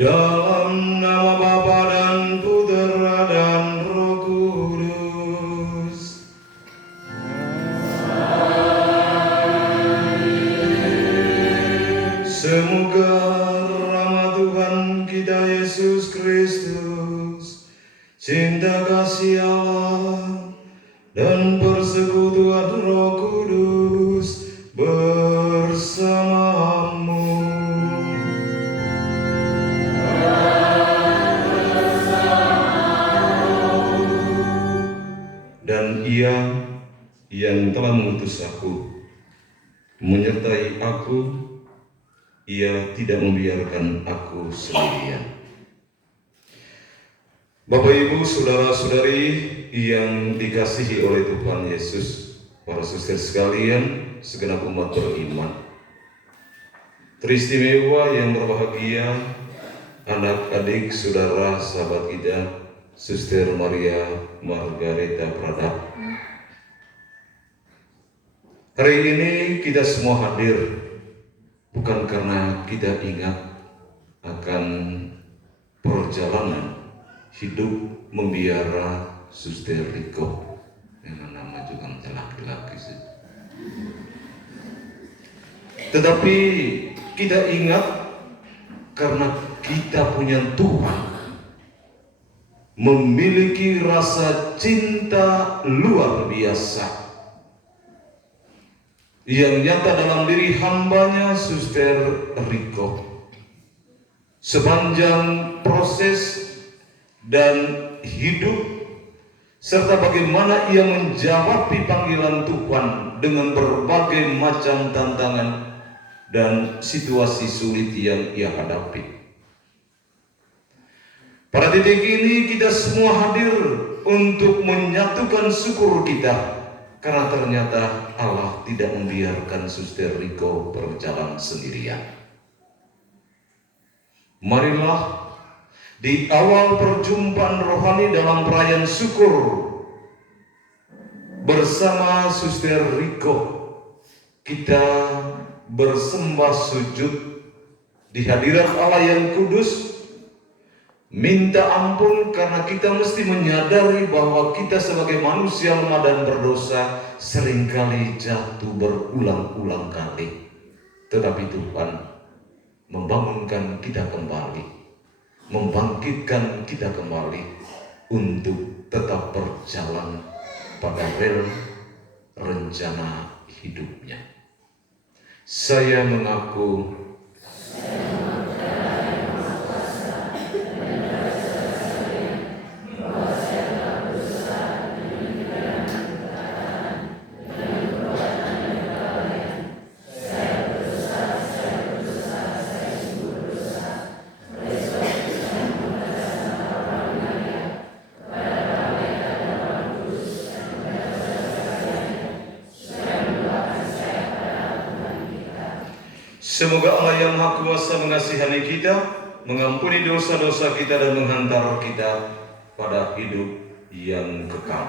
Dalam nama Bapa dan Putera dan Roh Kudus. Semoga rahmat Tuhan kita Yesus Kristus, cinta kasih Allah, dan persekutuan Roh Kudus bersamamu. Dan Ia yang telah mengutus aku, menyertai aku, Ia tidak membiarkan aku sendirian. Bapak, Ibu, saudara-saudari yang dikasihi oleh Tuhan Yesus, para suster sekalian, segenap umat beriman, teristimewa yang berbahagia, anak-adik, saudara, sahabat kita, Suster Maria Margareta Pradap. Hari ini kita semua hadir bukan karena kita ingat akan perjalanan hidup membiara Suster Riko, yang nama juga laki-laki sih. Tetapi kita ingat karena kita punya Tuhan memiliki rasa cinta luar biasa yang nyata dalam diri hambanya Suster Riko. Sepanjang proses dan hidup serta bagaimana ia menjawabi panggilan Tuhan dengan berbagai macam tantangan dan situasi sulit yang ia hadapi. Pada titik ini kita semua hadir untuk menyatukan syukur kita karena ternyata Allah tidak membiarkan Suster Riko berjalan sendirian. Marilah di awal perjumpaan rohani dalam perayaan syukur bersama Suster Riko, kita bersembah sujud di hadirat Allah yang kudus, minta ampun karena kita mesti menyadari bahwa kita sebagai manusia lemah dan berdosa seringkali jatuh berulang-ulang kali. Tetapi Tuhan membangunkan kita kembali, membangkitkan kita kembali untuk tetap berjalan pada rel rencana hidupnya. Saya mengaku semoga Allah yang Maha Kuasa mengasihani kita, mengampuni dosa-dosa kita dan menghantar kita pada hidup yang kekal.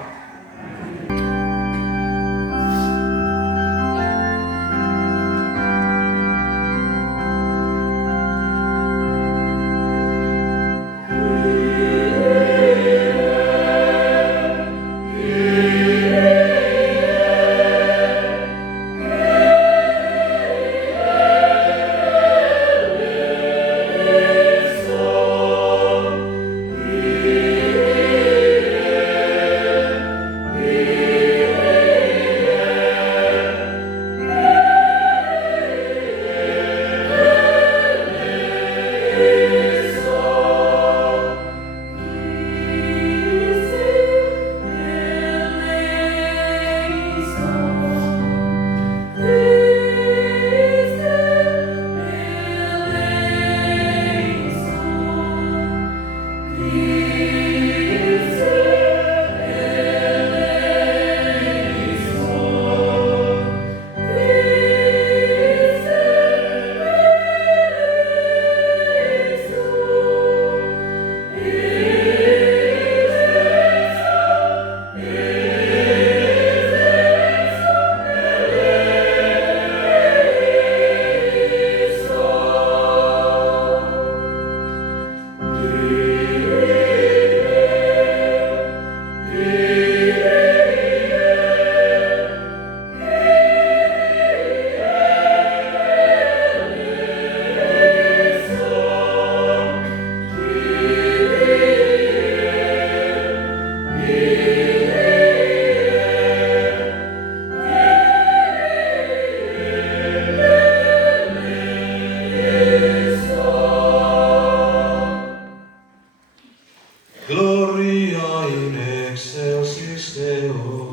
Gloria in excelsis Deo.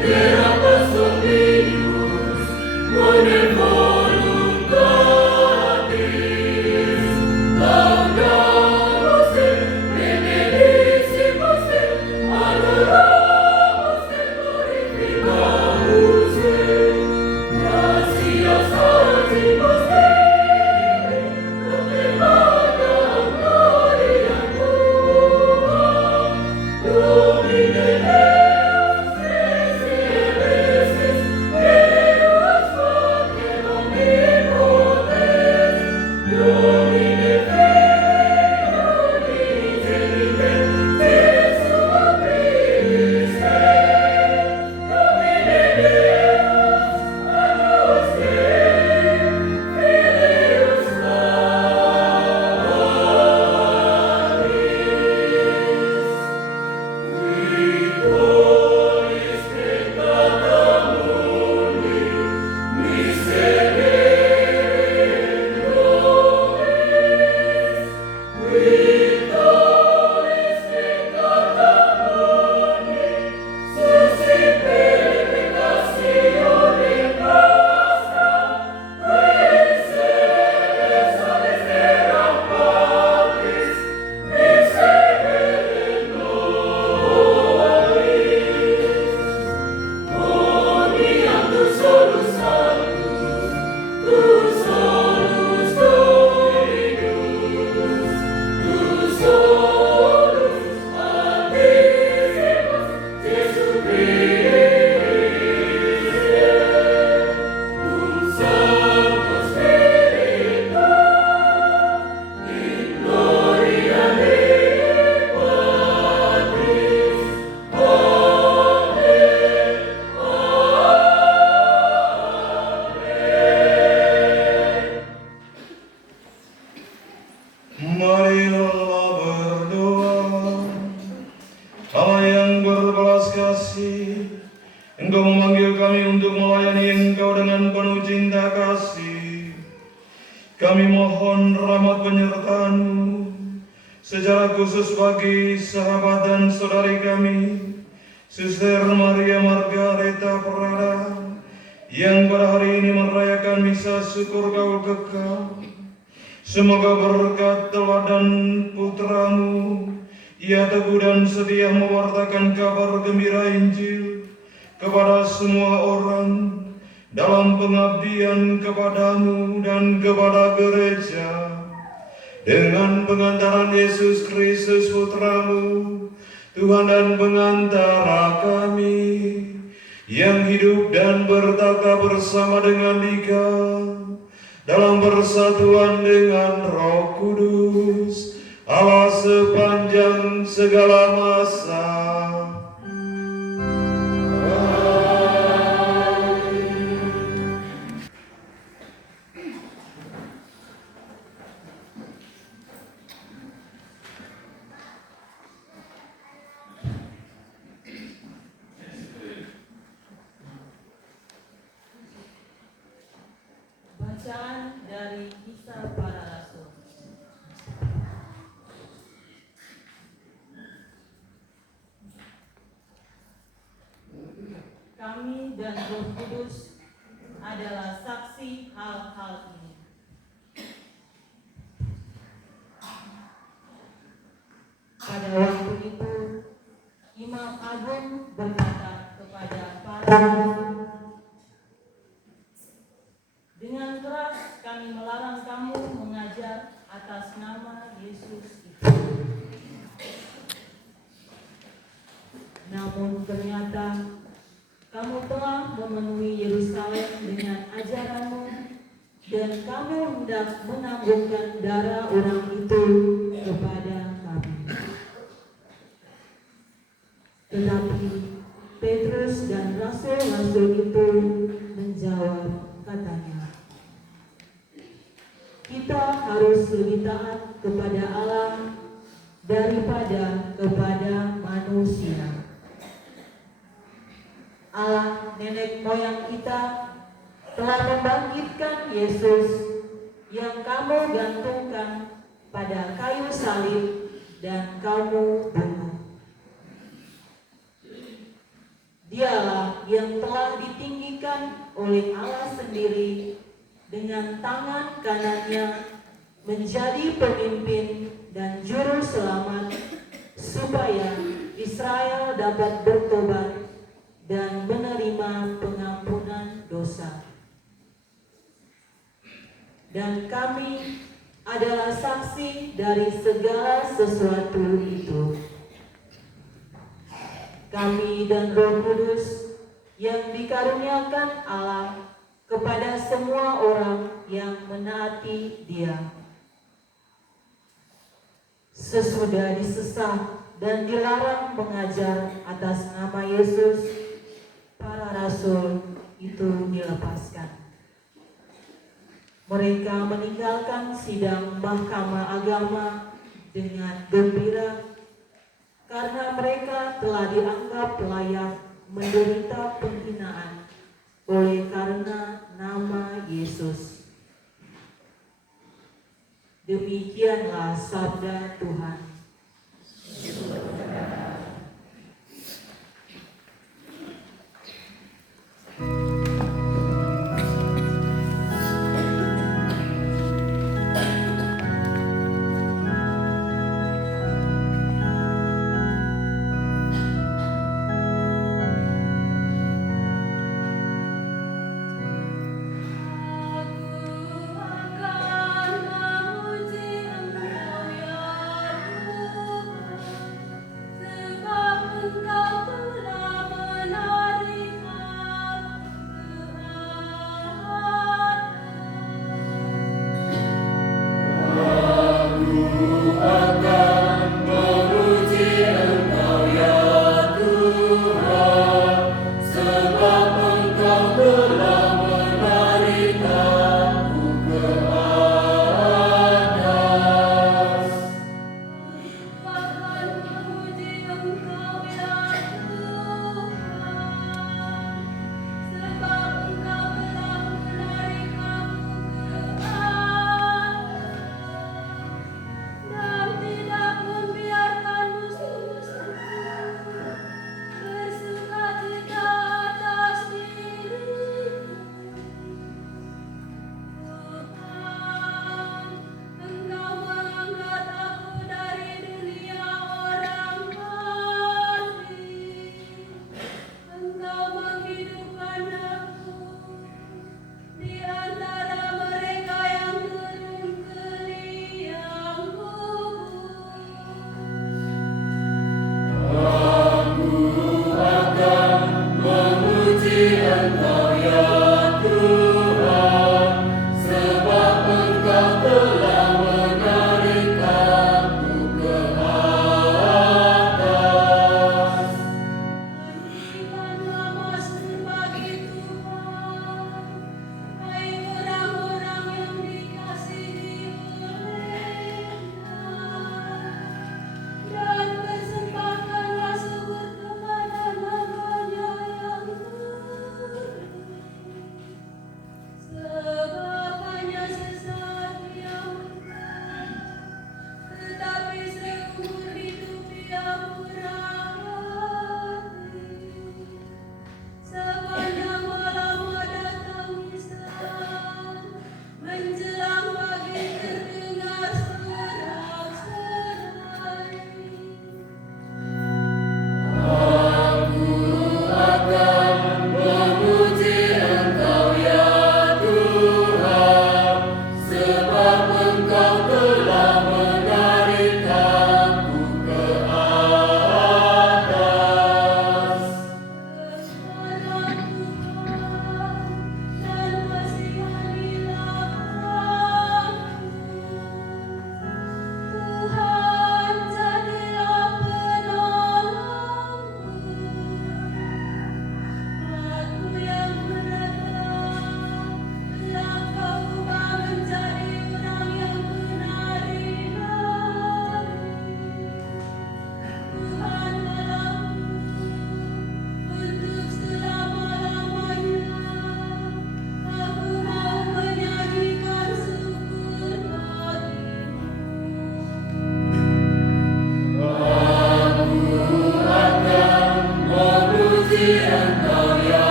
Gracias a ti, Engkau memanggil kami untuk melayani Engkau dengan penuh cinta kasih. Kami mohon rahmat penyertaan-Mu secara khusus bagi sahabat dan saudari kami, Suster Maria Margareta Prada, yang pada hari ini merayakan misa syukur gaul kekal. Semoga berkat teladan putra-Mu, ia teguh dan setia mewartakan kabar gembira Injil kepada semua orang dalam pengabdian kepadamu dan kepada gereja. Dengan pengantaran Yesus Kristus Putra-Mu, Tuhan dan pengantara kami, yang hidup dan bertata bersama dengan Dikau dalam persatuan dengan Roh Kudus, Allah sepanjang segala masa. Bacaan dari Kisah Para Rasul. Kami dan Roh Kudus adalah saksi hal-hal ini. Pada waktu itu, Imam Agung berkata kepada para rasul, dengan keras kami melarang kamu mengajar atas nama Yesus itu. Namun ternyata kamu telah memenuhi Yerusalem dengan ajaranmu, dan kamu hendak menanggungkan darah orang itu kepada kami. Tetapi Petrus dan rasul-rasul itu menjawab, katanya, kita harus lebih taat kepada Allah daripada kepada manusia. Allah nenek moyang kita telah membangkitkan Yesus yang kamu gantungkan pada kayu salib dan kamu bunuh. Dialah yang telah ditinggikan oleh Allah sendiri dengan tangan kanannya menjadi pemimpin dan juru selamat, supaya Israel dapat bertobat dan menerima pengampunan dosa. Dan kami adalah saksi dari segala sesuatu itu. Kami dan Roh Kudus yang dikaruniakan Allah kepada semua orang yang menaati Dia. Sesudah disesat dan dilarang mengajar atas nama Yesus, para rasul itu dilepaskan. Mereka meninggalkan sidang mahkamah agama dengan gembira, karena mereka telah dianggap layak menderita penghinaan oleh karena nama Yesus. Demikianlah sabda Tuhan.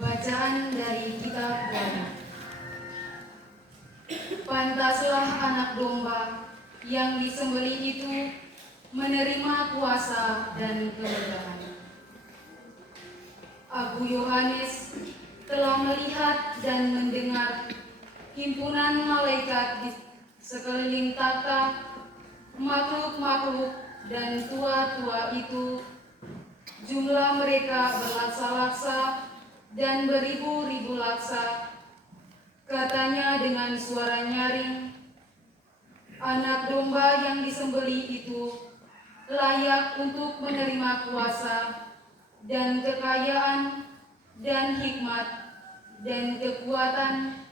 Bacaan dari Kitab Wahyu. Pantaslah anak domba yang disembelih itu menerima kuasa dan kemuliaan. Abu Yohanes telah melihat dan mendengar himpunan malaikat di sekeliling takhta, makhluk-makhluk dan tua-tua itu, jumlah mereka berlaksa-laksa dan beribu-ribu laksa. Katanya dengan suara nyaring, anak domba yang disembelih itu layak untuk menerima kuasa dan kekayaan, dan hikmat, dan kekuatan,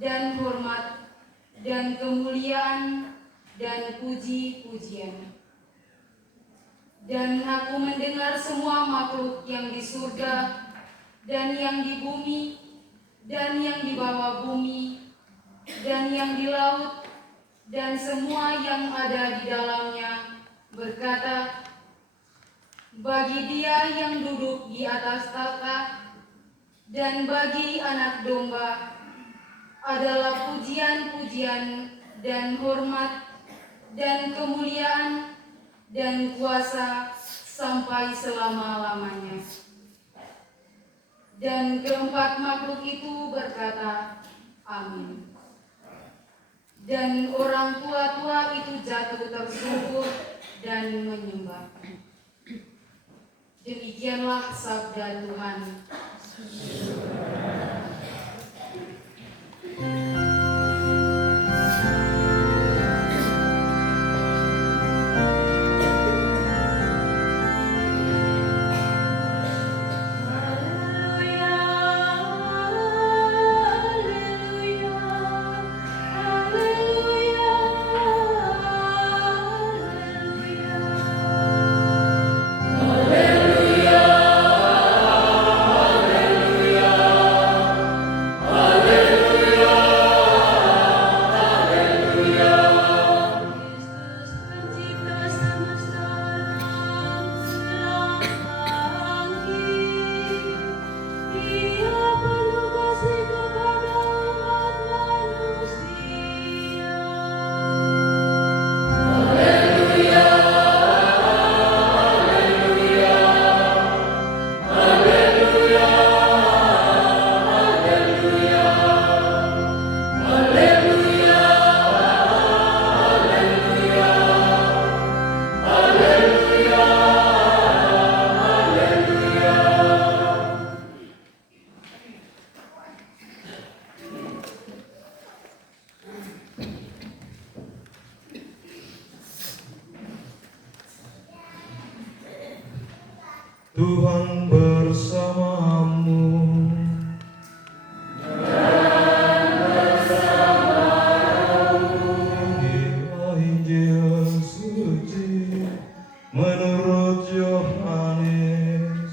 dan hormat, dan kemuliaan, dan puji-pujian. Dan aku mendengar semua makhluk yang di surga, dan yang di bumi, dan yang di bawah bumi, dan yang di laut, dan semua yang ada di dalamnya, berkata, bagi Dia yang duduk di atas tahta dan bagi Anak Domba adalah pujian-pujian dan hormat dan kemuliaan dan kuasa sampai selama-lamanya. Dan keempat makhluk itu berkata, amin. Dan orang tua-tua itu jatuh tersungkur dan menyembah. Demikianlah sabda Tuhan. Tuhan bersamamu. Inilah Injil suci menurut Yohanes.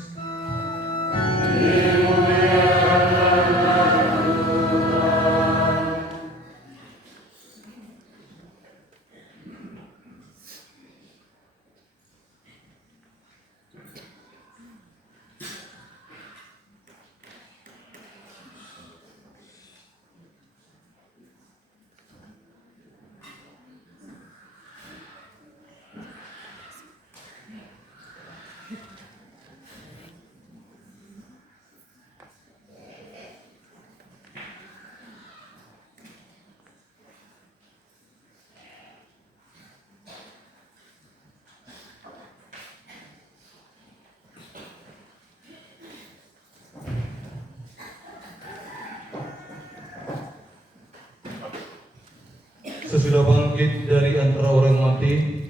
Sesudah bangkit dari antara orang mati,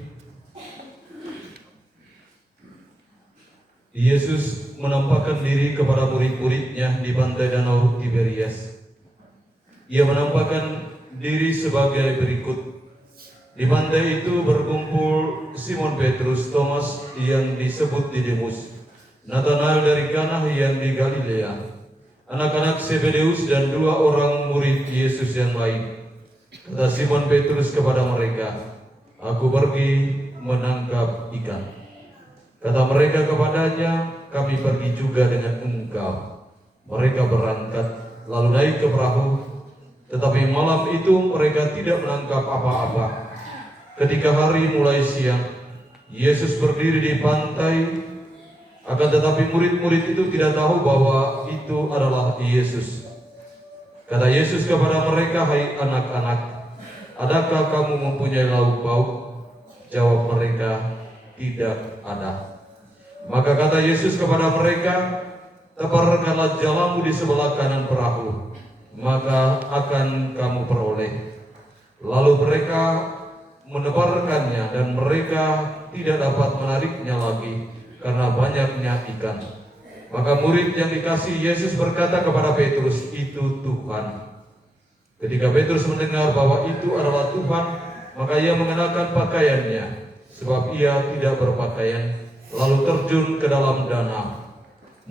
Yesus menampakkan diri kepada murid-muridnya di pantai Danau Tiberias. Ia menampakkan diri sebagai berikut. Di pantai itu berkumpul Simon Petrus, Thomas yang disebut Didimus, Nathanael dari Kana yang di Galilea, anak-anak Zebedeus dan dua orang murid Yesus yang lain. Kata Simon Petrus kepada mereka, "Aku pergi menangkap ikan." Kata mereka kepadanya, "Kami pergi juga dengan engkau." Mereka berangkat, lalu naik ke perahu. Tetapi malam itu mereka tidak menangkap apa-apa. Ketika hari mulai siang, Yesus berdiri di pantai. Akan tetapi murid-murid itu tidak tahu bahwa itu adalah Yesus. Kata Yesus kepada mereka, "Hai anak-anak, adakah kamu mempunyai lauk pauk?" Jawab mereka, "Tidak ada." Maka kata Yesus kepada mereka, "Tebarkanlah jalamu di sebelah kanan perahu, maka akan kamu peroleh." Lalu mereka menebarkannya dan mereka tidak dapat menariknya lagi karena banyaknya ikan. Maka murid yang dikasihi Yesus berkata kepada Petrus, "Itu Tuhan." Ketika Petrus mendengar bahwa itu adalah Tuhan, maka ia mengenakan pakaiannya, sebab ia tidak berpakaian, lalu terjun ke dalam danau.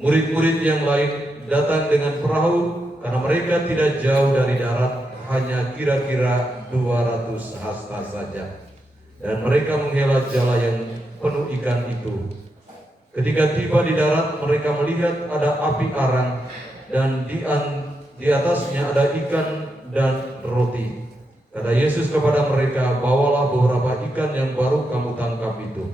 Murid-murid yang lain datang dengan perahu, karena mereka tidak jauh dari darat, hanya kira-kira 200 hasta saja. Dan mereka menghela jala yang penuh ikan itu. Ketika tiba di darat, mereka melihat ada api arang, dan di atasnya ada ikan dan roti. Kata Yesus kepada mereka, "Bawalah beberapa ikan yang baru kamu tangkap itu."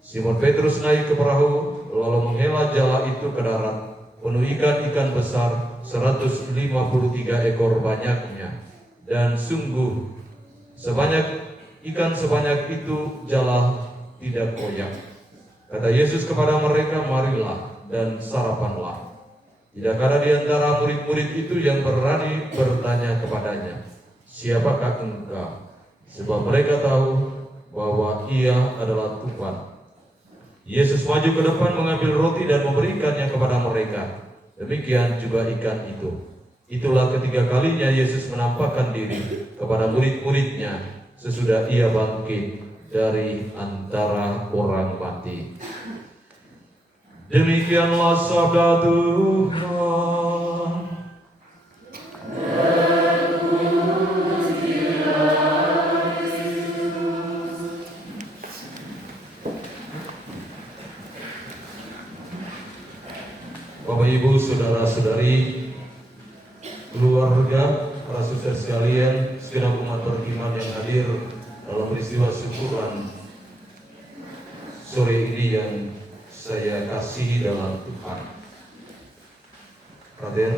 Simon Petrus naik ke perahu, lalu menghela jala itu ke darat, penuh ikan-ikan besar, 153 ekor banyaknya. Dan sungguh, ikan sebanyak itu jala tidak koyak. Kata Yesus kepada mereka, "Marilah dan sarapanlah." Tidak ada di antara murid-murid itu yang berani bertanya kepadanya, "Siapakah engkau?" Sebab mereka tahu bahwa ia adalah Tuhan. Yesus maju ke depan mengambil roti dan memberikannya kepada mereka. Demikian juga ikan itu. Itulah ketiga kalinya Yesus menampakkan diri kepada murid-muridnya sesudah ia bangkit dari antara orang mati. Demikianlah sabda Tuhan. Bapak Ibu, saudara-saudari, keluarga, para saudara sekalian, segenap umat beriman yang hadir dalam peristiwa syukuran sore ini yang saya kasihi dalam Tuhan. Raden,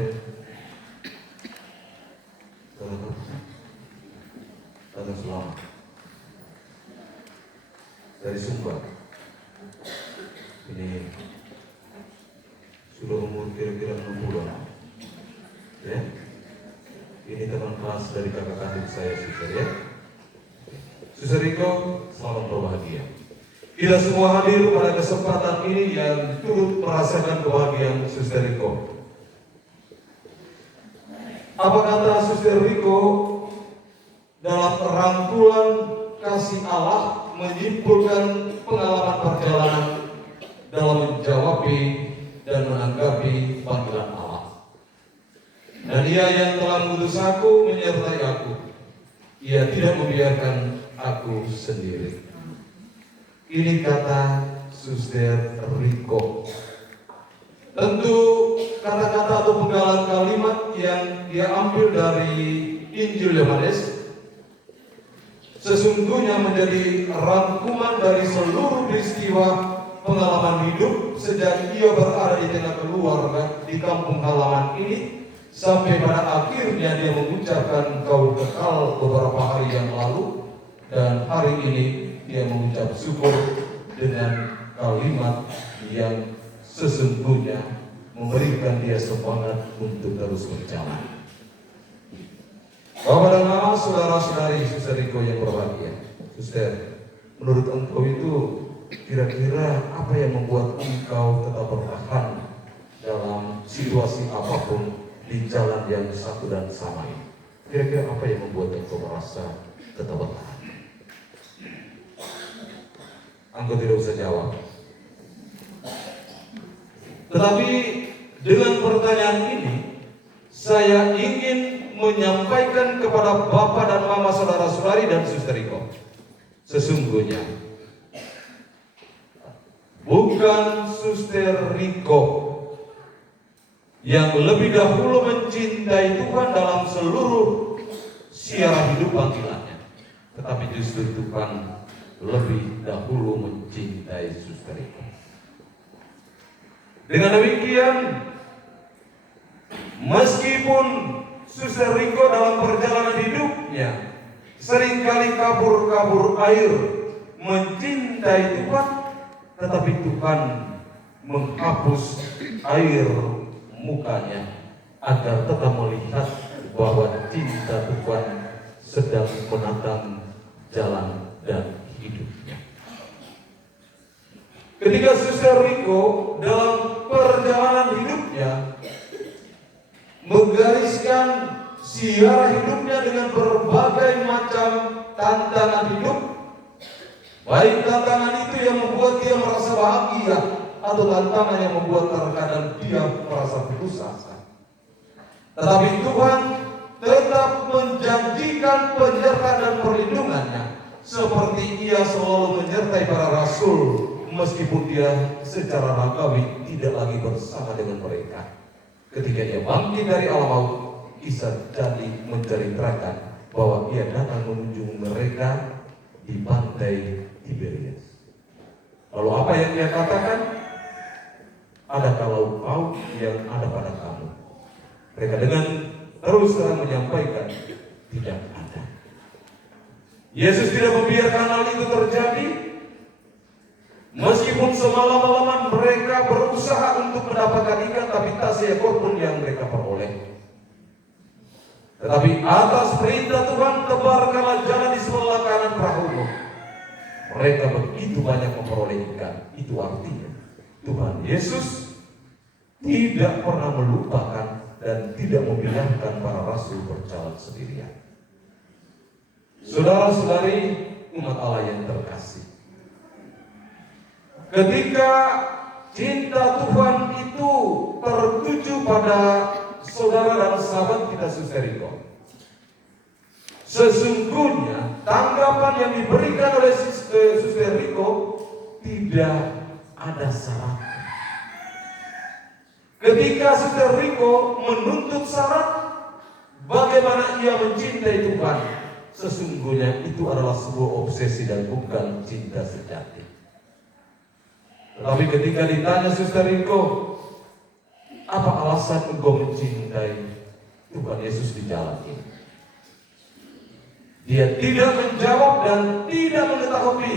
datang selamat dari Sumba. Ini sudah umur kira-kira 6 bulan. Ya, ini teman kelas dari kakak kandung saya, Suster ya. Suster Riko, selamat berbahagia. Kita semua hadir pada kesempatan ini yang turut merasakan kebahagiaan Suster Riko. Apa kata Suster Riko dalam rangkulan kasih Allah menyimpulkan pengalaman perjalanan dalam menjawabi dan menanggapi panggilan Allah. Dan Ia yang telah mengutus aku menyertai aku. Ia tidak membiarkan aku sendiri. Ini kata Suster Riko. Tentu kata-kata atau penggalan kalimat yang dia ambil dari Injil Yohanes sesungguhnya menjadi rangkuman dari seluruh peristiwa pengalaman hidup sejak ia berada di tengah keluarga di kampung halaman ini sampai pada akhirnya dia mengucapkan "Kau kekal" beberapa hari yang lalu, dan hari ini dia mengucap syukur dengan kalimat yang sesungguhnya memberikan dia semangat untuk terus berjalan. Bapak dan Mama, saudara-saudari Suster Riko yang berbahagia. Suster, menurut engkau itu kira-kira apa yang membuat engkau tetap bertahan dalam situasi apapun di jalan yang satu dan sama ini? Kira-kira apa yang membuat engkau merasa tetap bertahan? Engkau tidak usah jawab. Tetapi dengan pertanyaan ini, saya ingin menyampaikan kepada Bapak dan Mama, saudara-saudari dan Suster Riko, sesungguhnya bukan Suster Riko yang lebih dahulu mencintai Tuhan dalam seluruh siara hidup panggilannya, tetapi justru Tuhan lebih dahulu mencintai Suster Riko. Dengan demikian, meskipun Suster Riko dalam perjalanan hidupnya seringkali kabur-kabur air mencintai Tuhan, tetapi Tuhan menghapus air mukanya agar tetap melihat bahwa cinta Tuhan sedang menatang jalan dan hidupnya. Ketika Suster Riko dalam perjalanan hidupnya, menggariskan siara hidupnya dengan berbagai macam tantangan hidup, baik tantangan itu yang membuat dia merasa bahagia atau tantangan yang membuat terkadang dia merasa putus asa. Tetapi Tuhan tetap menjanjikan penyertaan dan perlindungannya, seperti Ia selalu menyertai para rasul meskipun dia secara ragawi tidak lagi bersama dengan mereka. Ketika Ia bangkit dari alam maut, Isa jadi menceritakan bahwa Ia datang mengunjungi mereka di pantai Tiberias. Lalu apa yang Ia katakan? Adakah lauk pauk yang ada pada kamu? Mereka dengan terus terang menyampaikan, tidak ada. Yesus tidak membiarkan hal itu terjadi. Meskipun semalam-malaman mereka berusaha untuk mendapatkan ikan, tapi tak seekor pun yang mereka peroleh. Tetapi atas perintah Tuhan, tebarkanlah jalan di sebelah kanan perahu. Mereka begitu banyak memperoleh ikan. Itu artinya Tuhan Yesus tidak pernah melupakan dan tidak membiarkan para rasul berjalan sendirian. Saudara-saudari umat Allah yang terkasih, ketika cinta Tuhan itu tertuju pada saudara dan sahabat kita Suster Riko, sesungguhnya tanggapan yang diberikan oleh Suster Riko tidak ada syarat. Ketika Suster Riko menuntut syarat bagaimana ia mencintai Tuhan, sesungguhnya itu adalah sebuah obsesi dan bukan cinta sejati. Tetapi ketika ditanya Suster Riko, apa alasan engkau mencintai Tuhan Yesus di jalan ini? Dia tidak menjawab dan tidak mengetahui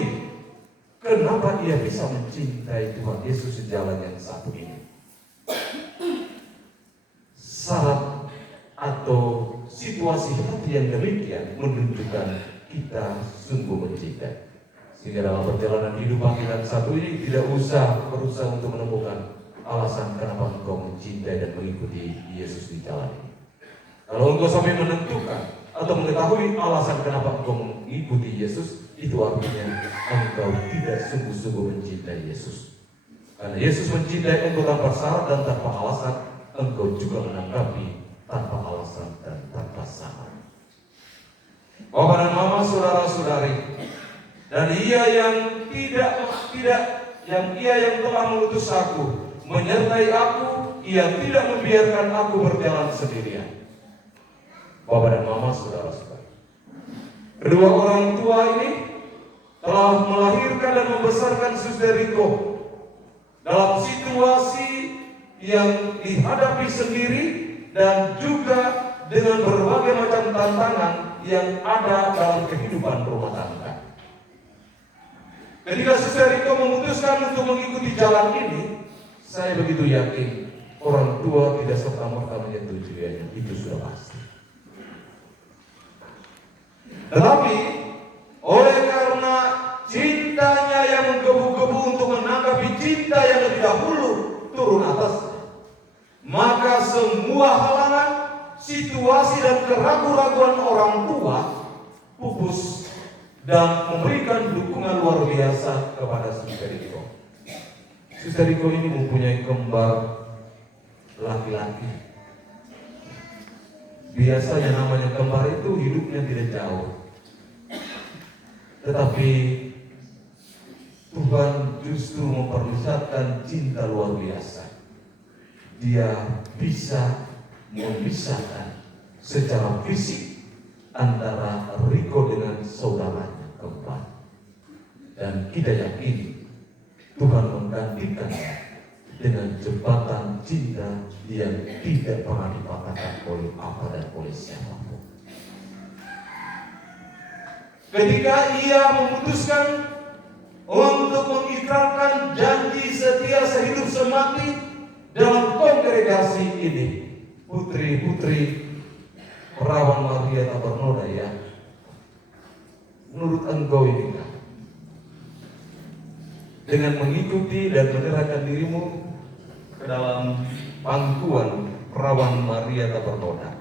kenapa ia bisa mencintai Tuhan Yesus di jalan yang satu ini. Syarat atau situasi hati yang demikian menunjukkan kita sungguh mencintai. Sehingga dalam perjalanan hidup panggilan satu ini tidak usah berusaha untuk menemukan alasan kenapa engkau mencintai dan mengikuti Yesus di jalan ini. Kalau engkau sampai menentukan atau mengetahui alasan kenapa engkau mengikuti Yesus, itu artinya engkau tidak sungguh-sungguh mencintai Yesus. Karena Yesus mencintai engkau tanpa syarat dan tanpa alasan, engkau juga menanggapi tanpa alasan dan tanpa syarat. Bapak dan Mama, saudara-saudari, dan ia yang yang telah mengutus aku, menyertai aku, ia tidak membiarkan aku berjalan sendirian. Bapak dan Mama, saudara-saudari, kedua orang tua ini telah melahirkan dan membesarkan Suster Riko dalam situasi yang dihadapi sendiri dan juga dengan berbagai macam tantangan yang ada dalam kehidupan rumah tangga. Ketika Suster Riko memutuskan untuk mengikuti jalan ini, saya begitu yakin orang tua tidak serta-merta menyetujuinya, itu sudah pasti. Tetapi oleh karena cintanya yang menggebu-gebu untuk menanggapi cinta yang lebih dahulu turun atasnya, maka semua halangan, situasi dan keraguan-raguan orang tua pupus dan memberikan dukungan luar biasa kepada Suster Riko. Suster Riko ini mempunyai kembar laki-laki. Biasanya namanya kembar itu hidupnya tidak jauh, tetapi Tuhan justru memperlihatkan cinta luar biasa. Dia bisa memisahkan secara fisik antara Riko dengan saudaranya kembar. Dan kita yakin Tuhan menggantikannya dengan jembatan cinta yang tidak pernah dipatahkan oleh apa dan oleh siapapun. Ketika ia memutuskan untuk mengikrarkan janji setia sehidup semati dalam kongregasi ini, putri-putri perawan Maria tak bernoda ya, menurut engkau ini dengan mengikuti dan menyerahkan dirimu ke dalam pangkuan perawan Maria tak bernoda.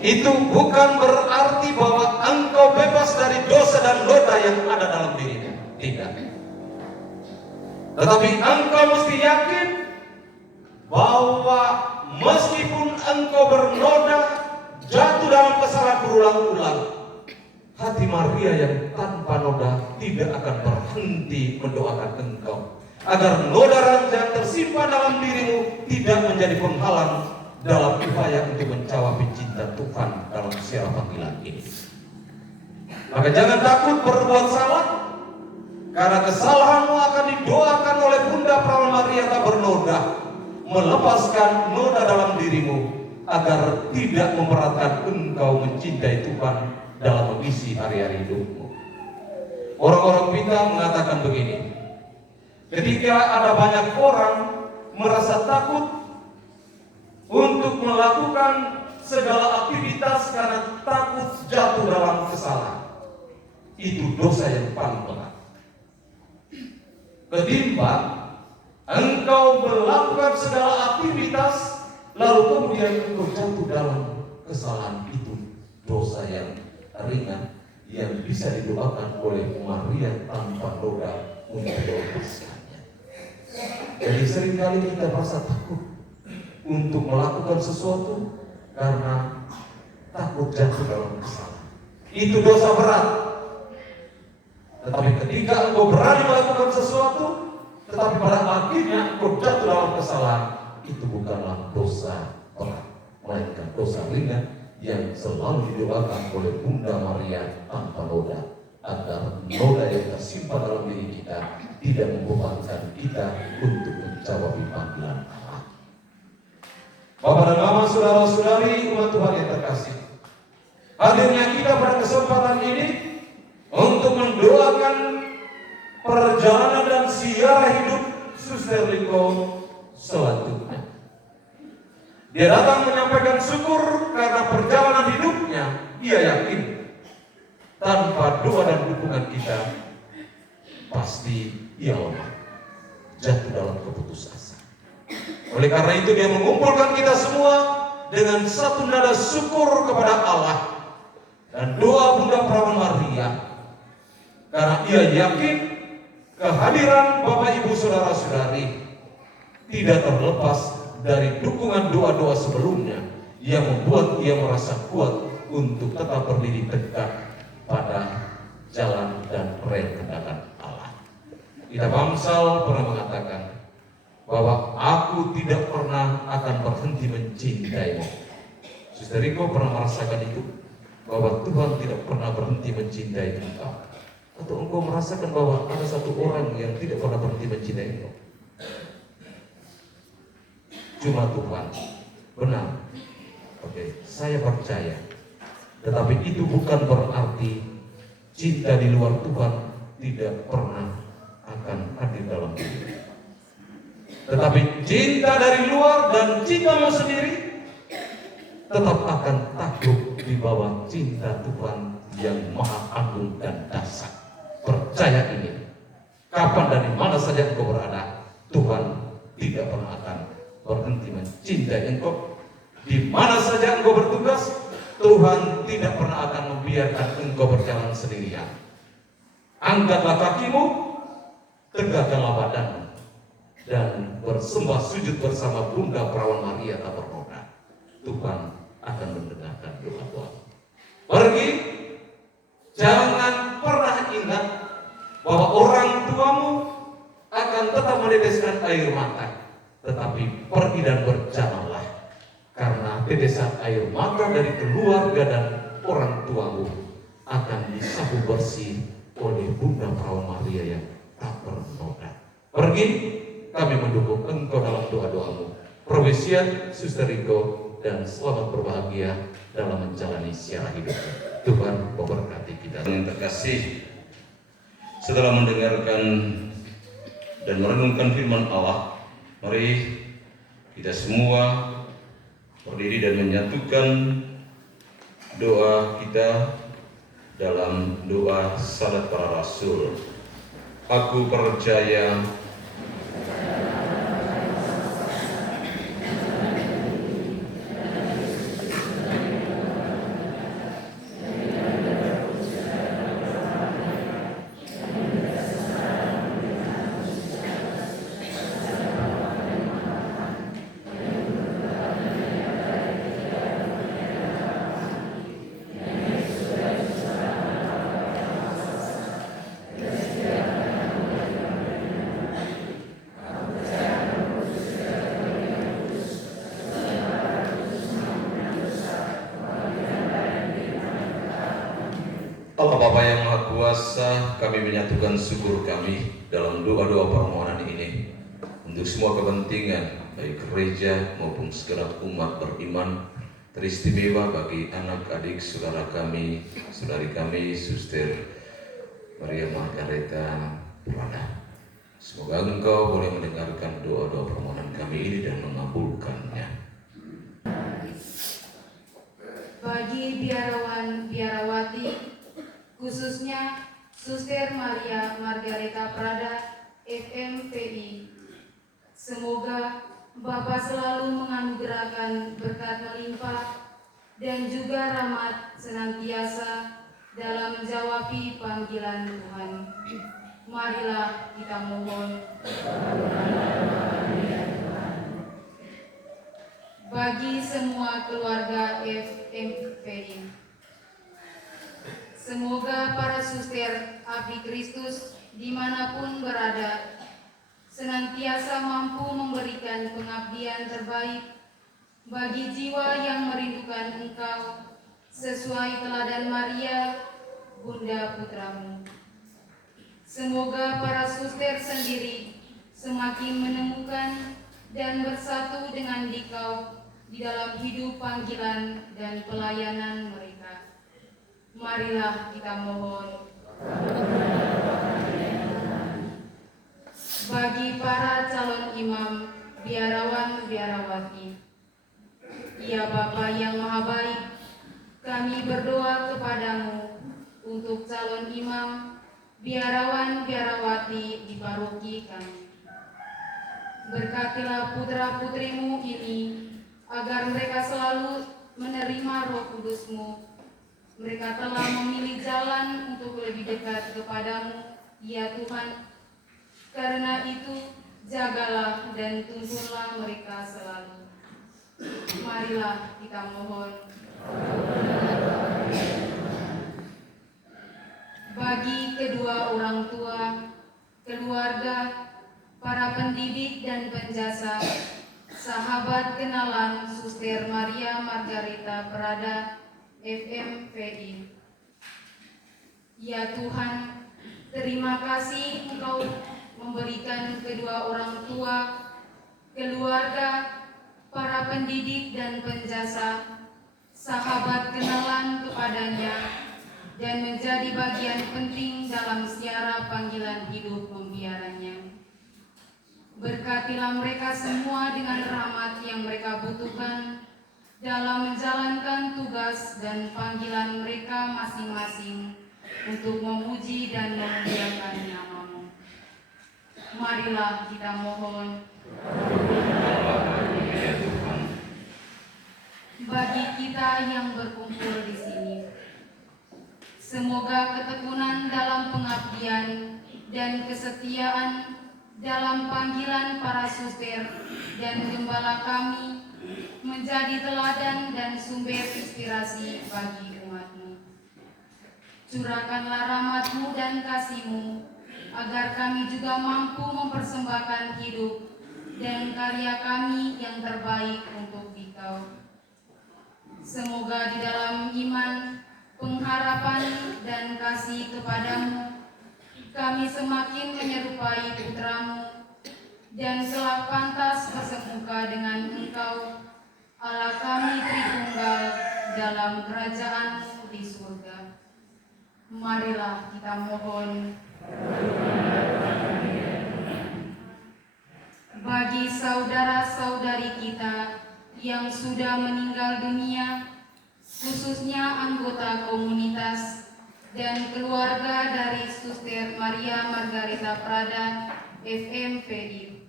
Itu bukan berarti bahwa engkau bebas dari dosa dan noda yang ada dalam dirimu. Tidak. Tetapi engkau mesti yakin bahwa meskipun engkau bernoda, jatuh dalam kesalahan berulang-ulang, hati Maria yang tanpa noda tidak akan berhenti mendoakan engkau, agar noda ranjang tersimpan dalam dirimu tidak menjadi penghalang dalam upaya untuk mencapai cinta Tuhan dalam siara panggilan ini. Maka jangan takut berbuat salah, karena kesalahanmu akan didoakan oleh Bunda Perawan Maria tak bernoda, melepaskan noda dalam dirimu agar tidak memberatkan engkau mencintai Tuhan dalam mengisi hari-hari hidupmu. Orang-orang pintar mengatakan begini, ketika ada banyak orang merasa takut untuk melakukan segala aktivitas karena takut jatuh dalam kesalahan, itu dosa yang paling berat. Ketimbang engkau melakukan segala aktivitas lalu kemudian engkau jatuh dalam kesalahan, itu dosa yang ringan yang bisa didoakan oleh Maria tanpa noda untuk melepaskannya. Jadi seringkali kita merasa takut untuk melakukan sesuatu karena takut jatuh dalam kesalahan. Itu dosa berat. Tetapi ketika engkau berani melakukan sesuatu, tetapi pada akhirnya engkau jatuh dalam kesalahan, itu bukanlah dosa berat, melainkan dosa ringan yang selalu didoakan oleh Bunda Maria tanpa noda, agar noda yang tersimpan dalam diri kita tidak membebankan kita untuk menjawab panggilan Allah. Bapak dan Mama, saudara-saudari umat Tuhan yang terkasih, hadirnya kita pada kesempatan ini untuk mendoakan perjalanan dan siara hidup Suster Liko selanjutnya. Dia datang menyampaikan syukur karena perjalanan hidupnya ia yakin tanpa doa dan dukungan kita pasti ia lemah, jatuh dalam keputusasaan. Oleh karena itu dia mengumpulkan kita semua dengan satu nada syukur kepada Allah dan doa Bunda Perawan Maria, karena ia yakin kehadiran Bapak Ibu Saudara-saudari tidak terlepas dari dukungan doa-doa sebelumnya yang membuat ia merasa kuat untuk tetap berdiri tegak pada jalan dan rel kehendak Allah. Kita Bamsal pernah mengatakan bahwa aku tidak pernah akan berhenti mencintaimu. Suster Riko pernah merasakan itu, bahwa Tuhan tidak pernah berhenti mencintai engkau. Atau engkau merasakan bahwa ada satu orang yang tidak pernah berhenti mencintai engkau? Cuma Tuhan. Benar. Oke, saya percaya. Tetapi itu bukan berarti cinta di luar Tuhan tidak pernah akan hadir dalam diri. Tetapi cinta dari luar dan cintamu sendiri tetap akan takluk di bawah cinta Tuhan yang maha agung dan dahsyat. Percaya ini. Kapan dan di mana saja engkau berada, Tuhan tidak pernah akan berhenti mencintai engkau. Di mana saja engkau bertugas, Tuhan tidak pernah akan membiarkan engkau berjalan sendirian. Angkatlah kakimu, tegakkanlah badanmu, dan bersembah sujud bersama Bunda Perawan Maria tak bernoda. Tuhan akan mendengarkan doa-doa. Pergi, jangan pernah ingat bahwa orang tuamu akan tetap meneteskan air mata, tetapi pergi dan berjalanlah, karena tetesan air mata dari keluarga dan orang tuamu akan disapu bersih oleh Bunda Perawan Maria yang tak bernoda. Pergi, kami mendukung engkau dalam doa-doamu. Provisian, Suster Riko, dan selamat berbahagia dalam menjalani siara hidup. Tuhan memberkati kita. Yang terkasih, setelah mendengarkan dan merenungkan firman Allah, mari kita semua berdiri dan menyatukan doa kita dalam doa salat para rasul. Aku percaya Allah Bapa yang Maha Kuasa, kami menyatukan syukur kami dalam doa-doa permohonan ini untuk semua kepentingan baik gereja maupun segenap umat beriman, teristimewa bagi anak-adik saudara kami, saudari kami, Suster Maria Margareta Prada. Semoga Engkau boleh mendengarkan doa-doa permohonan kami ini dan mengabulkannya. Bagi biarawan-biarawati, khususnya Suster Maria Margareta Prada, FMPI, semoga Bapa selalu menganugerahkan berkat melimpah dan juga rahmat senantiasa dalam menjawabi panggilan Tuhan. Marilah kita mohon. Bagi semua keluarga FMPI, semoga para suster abdi Kristus dimanapun berada senantiasa mampu memberikan pengabdian terbaik bagi jiwa yang merindukan Engkau sesuai teladan Maria, Bunda Putramu. Semoga para suster sendiri semakin menemukan dan bersatu dengan Dikau di dalam hidup panggilan dan pelayanan mereka. Marilah kita mohon. Bagi para calon imam, biarawan-biarawati, ya Bapa yang Maha Baik, kami berdoa kepadamu untuk calon imam, biarawan-biarawati di paroki kami. Berkatilah putra-putrimu ini, agar mereka selalu menerima Roh Kudus-Mu. Mereka telah memilih jalan untuk lebih dekat kepadamu, ya Tuhan. Karena itu, jagalah dan tuntunlah mereka selalu. Marilah kita mohon. Bagi kedua orang tua, keluarga, para pendidik dan penjasa, sahabat kenalan Suster Maria Margareta Prada, FMPI. Ya Tuhan, terima kasih Engkau memberikan kedua orang tua, keluarga, para pendidik dan penjasa, sahabat kenalan kepadanya, dan menjadi bagian penting dalam siara panggilan hidup membiaranya. Berkatilah mereka semua dengan rahmat yang mereka butuhkan dalam menjalankan tugas dan panggilan mereka masing-masing untuk memuji dan memuliakan nama-Mu. Marilah kita mohon. Bagi kita yang berkumpul di sini, semoga ketekunan dalam pengabdian dan kesetiaan dalam panggilan para suster dan gembala kami menjadi teladan dan sumber inspirasi bagi umat-Mu. Curahkanlah rahmat-Mu dan kasih-Mu, agar kami juga mampu mempersembahkan hidup dan karya kami yang terbaik untuk Dikau. Semoga di dalam iman, pengharapan, dan kasih kepadamu, kami semakin menyerupai Putra-Mu, dan kelak pantas bersemuka dengan Engkau, Allah kami Tritunggal, dalam kerajaan-Mu di surga. Marilah kita mohon. Bagi saudara-saudari kita yang sudah meninggal dunia, khususnya anggota komunitas dan keluarga dari Suster Maria Margareta Prada, FMPI.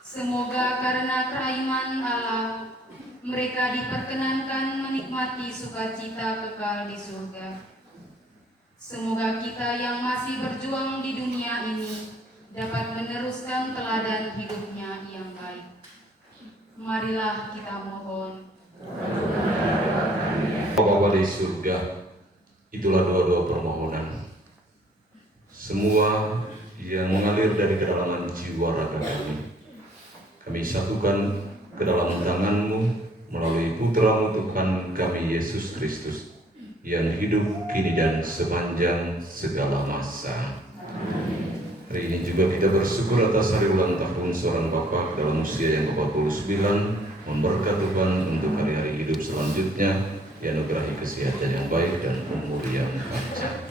Semoga karena kerahman Allah, mereka diperkenankan menikmati sukacita kekal di surga. Semoga kita yang masih berjuang di dunia ini dapat meneruskan teladan hidupnya yang baik. Marilah kita mohon. Bapa di surga, itulah doa-doa permohonan semua yang mengalir dari kedalaman jiwa raga kami satukan ke dalam tangan-Mu melalui Putra-Mu Tuhan kami Yesus Kristus. yang hidup kini dan sepanjang segala masa. Hari ini juga kita bersyukur atas hari ulang tahun seorang bapak dalam usia yang ke-49, memberkat Tuhan untuk hari-hari hidup selanjutnya, dianugerahi kesehatan yang baik dan umur yang panjang.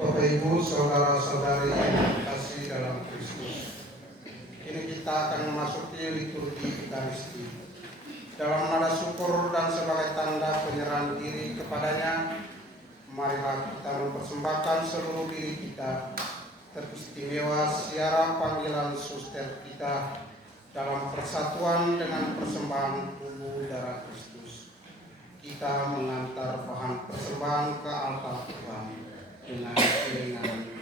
Bapak Ibu, saudara-saudari yang dikasihi dalam Kristus, kini kita akan memasuki liturgi Ekaristi. Dalam nada syukur dan sebagai tanda penyerahan diri kepadanya, marilah kita mempersembahkan seluruh diri kita, teristimewa siaran panggilan suster kita dalam persatuan dengan persembahan tubuh darah Kristus. Kita mengantar bahan persembahan ke altar Tuhan dengan iringan.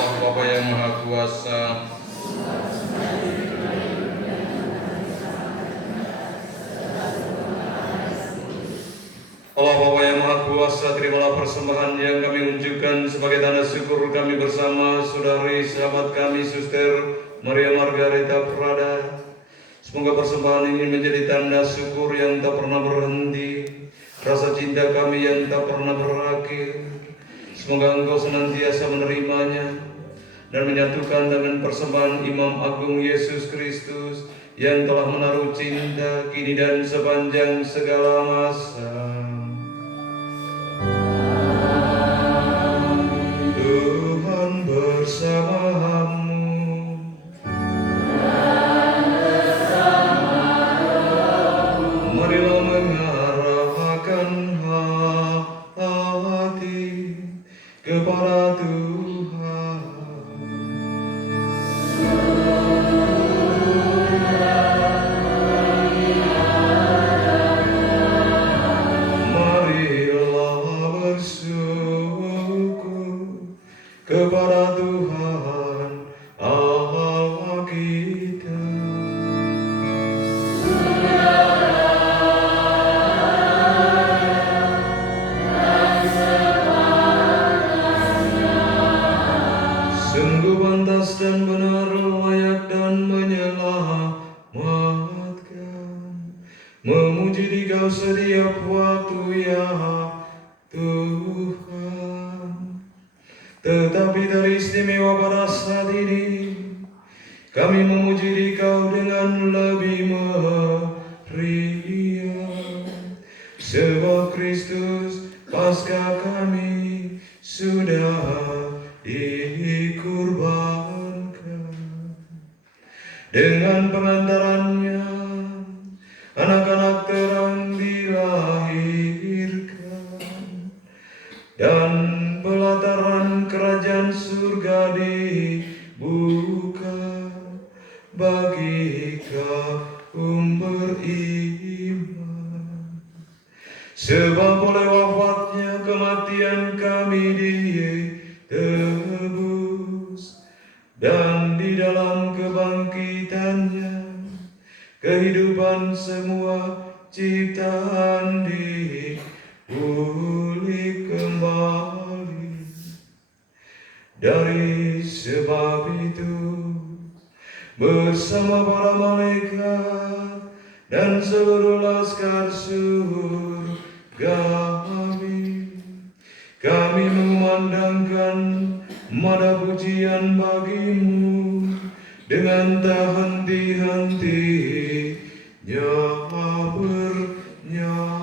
Allah Bapa yang Maha Kuasa, Allah Bapa yang Maha Kuasa, terimalah persembahan yang kami unjukkan sebagai tanda syukur kami bersama saudari sahabat kami Suster Maria Margareta Prada. Semoga persembahan ini menjadi tanda syukur yang tak pernah berhenti, rasa cinta kami yang tak pernah berakhir. Semoga Engkau senantiasa menerimanya dan menyatukan dengan persembahan Imam Agung Yesus Kristus yang telah menaruh cinta kini dan sepanjang segala masa. Tuhan bersamamu. Marilah mengarahkan hati kepada Tuhan. Marilah bersyukur kepada Tuhan Allah kita. Sungguh pantas dan benar, layak dan menyelamatkan, memuji di Kau setiap waktu ya Tuhan. Tetapi teristimewa pada saat ini kami memuji di Kau dengan lebih meriah, sebab Kristus Paskah kami sudah dikurbankan. Dengan pengantarannya anak-anak terang dilahirkan, dan pelataran kerajaan surga dibuka bagi kaum beriman. Sebab oleh wafatnya kematian kami ditebus, dan di dalam kebangkitannya kehidupan semua ciptaan dipulih kembali. Dari sebab itu bersama para malaikat dan seluruh laskar surgawi kami mengumandangkan mada pujian bagi-Mu dengan tak henti-hentinya bernyanyi.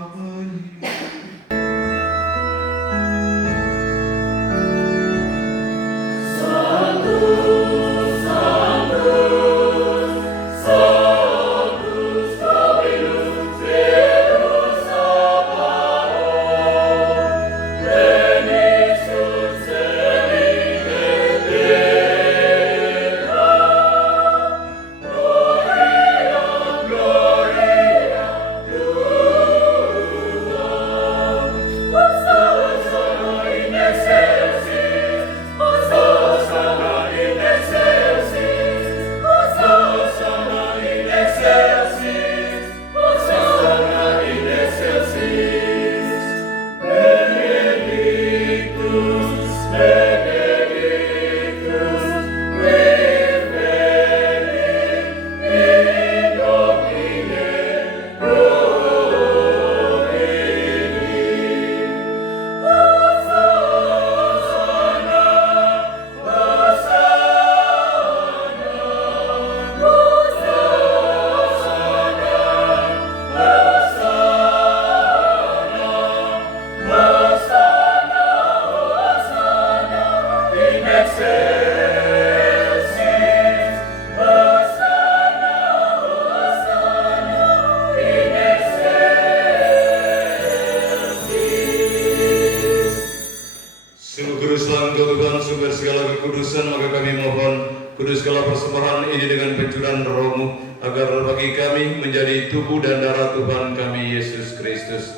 Sumber segala kekudusan, maka kami mohon kuduskanlah persembahan ini dengan pencurahan Roh-Mu, agar bagi kami menjadi tubuh dan darah Tuhan kami Yesus Kristus.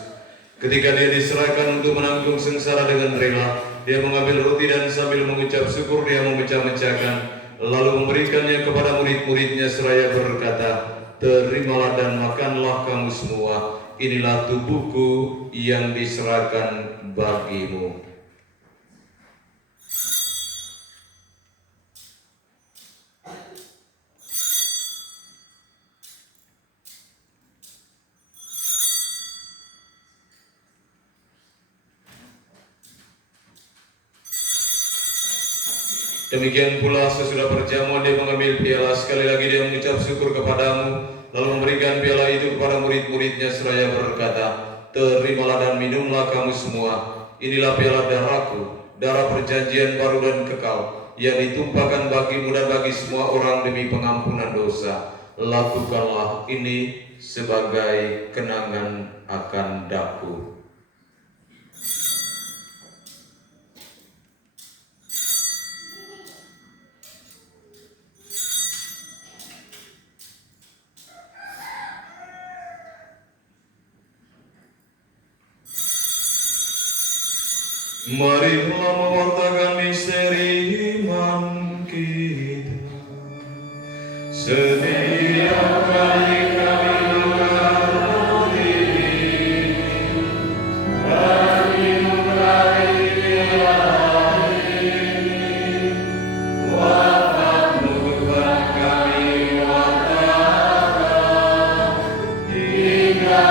Ketika Dia diserahkan untuk menanggung sengsara dengan rela, Dia mengambil roti dan sambil mengucap syukur dia memecah-mecahkan, lalu memberikannya kepada murid-muridnya seraya berkata, "Terimalah dan makanlah kamu semua, inilah tubuhku yang diserahkan bagimu." Demikian pula sesudah berjamuan dia mengambil piala, sekali lagi dia mengucap syukur kepadamu, lalu memberikan piala itu kepada murid-muridnya seraya berkata, "Terimalah dan minumlah kamu semua, inilah piala darahku, darah perjanjian baru dan kekal, yang ditumpahkan bagimu dan bagi semua orang demi pengampunan dosa. Lakukanlah ini sebagai kenangan akan daku." Marilah mewartakan misteri iman kita. Setiap kali kami mengenal diri, kami meraih piala ini. Wafat Tuhan kami wartakan, hingga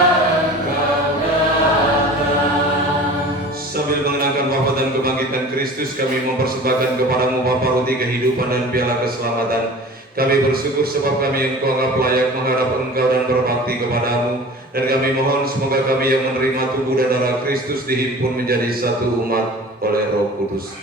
sambil mengenangkan wafat dan kebangkitan Kristus, kami mempersembahkan kepadamu Bapa roti kehidupan dan piala keselamatan. Kami bersyukur sebab kami Engkau anggap layak menghadap Engkau dan berbakti kepadamu. Dan kami mohon semoga kami yang menerima tubuh dan darah Kristus dihimpun menjadi satu umat oleh Roh Kudus.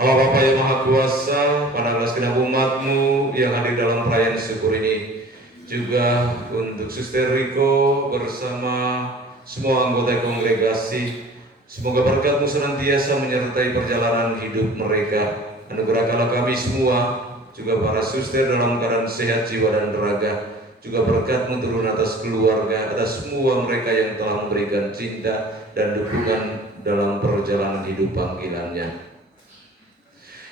Allah Bapa yang Maha Kuasa, pandanglah segenap umat-Mu yang hadir dalam perayaan syukur ini. Juga untuk Suster Riko bersama semua anggota kongregasi, semoga berkat-Mu senantiasa menyertai perjalanan hidup mereka. Anugerahkanlah kami semua, juga para suster dalam keadaan sehat jiwa dan raga. Juga berkat-Mu turun atas keluarga, atas semua mereka yang telah memberikan cinta dan dukungan dalam perjalanan hidup panggilannya.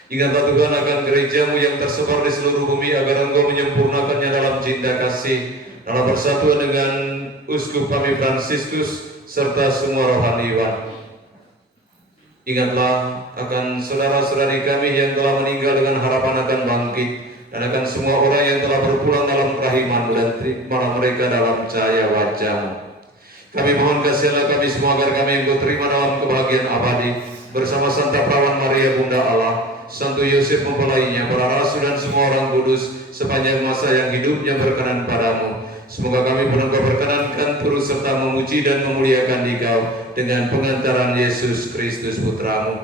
Ingatlah Tuhan akan gereja-Mu yang tersebar di seluruh bumi, agar Engkau menyempurnakannya dalam cinta kasih, dalam persatuan dengan Uskup kami Fransiskus serta semua rohaniwan. Ingatlah akan saudara-saudari kami yang telah meninggal dengan harapan akan bangkit, dan akan semua orang yang telah berpulang dalam kerahiman dan terimalah mereka dalam cahaya wajah-Mu. Kami mohon kasihanlah kami semua agar kami Engkau terima dalam kebahagiaan abadi bersama Santa Perawan Maria Bunda Allah, Santo Yosef mempelainya, para rasul dan semua orang kudus sepanjang masa yang hidupnya berkenan padamu. Semoga kami pun Engkau perkenankan turut serta memuji dan memuliakan Dikau dengan pengantaran Yesus Kristus Putra-Mu.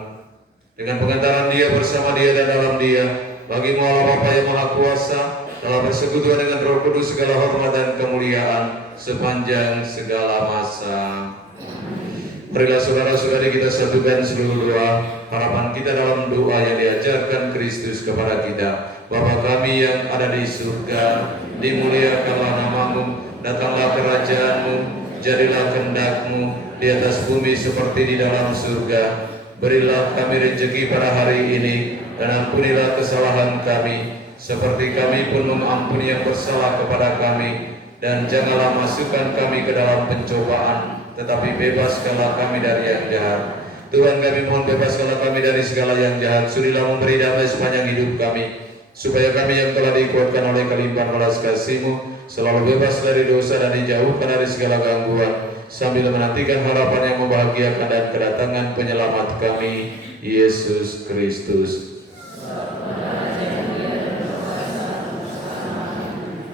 Dengan pengantaran Dia, bersama Dia dan dalam Dia, bagi-Mu Allah Bapa yang Maha Kuasa, dalam persekutuan dengan Roh Kudus segala hormat dan kemuliaan sepanjang segala masa. Marilah saudara-saudari kita satukan seluruh doa harapan kita dalam doa yang diajarkan Kristus kepada kita. Bapa kami yang ada di surga, dimuliakanlah nama-Mu, datanglah kerajaan-Mu, jadilah kehendak-Mu di atas bumi seperti di dalam surga. Berilah kami rezeki pada hari ini, dan ampunilah kesalahan kami, seperti kami pun mengampuni yang bersalah kepada kami. Dan janganlah masukkan kami ke dalam pencobaan, tetapi bebaskanlah kami dari yang jahat. Tuhan, kami mohon bebaskanlah kami dari segala yang jahat. Sudilah memberi damai sepanjang hidup kami, supaya kami yang telah dikuatkan oleh kelimpahan belas kasih-Mu selalu bebas dari dosa dan dijauhkan dari segala gangguan, sambil menantikan harapan yang membahagiakan dan kedatangan penyelamat kami, Yesus Kristus.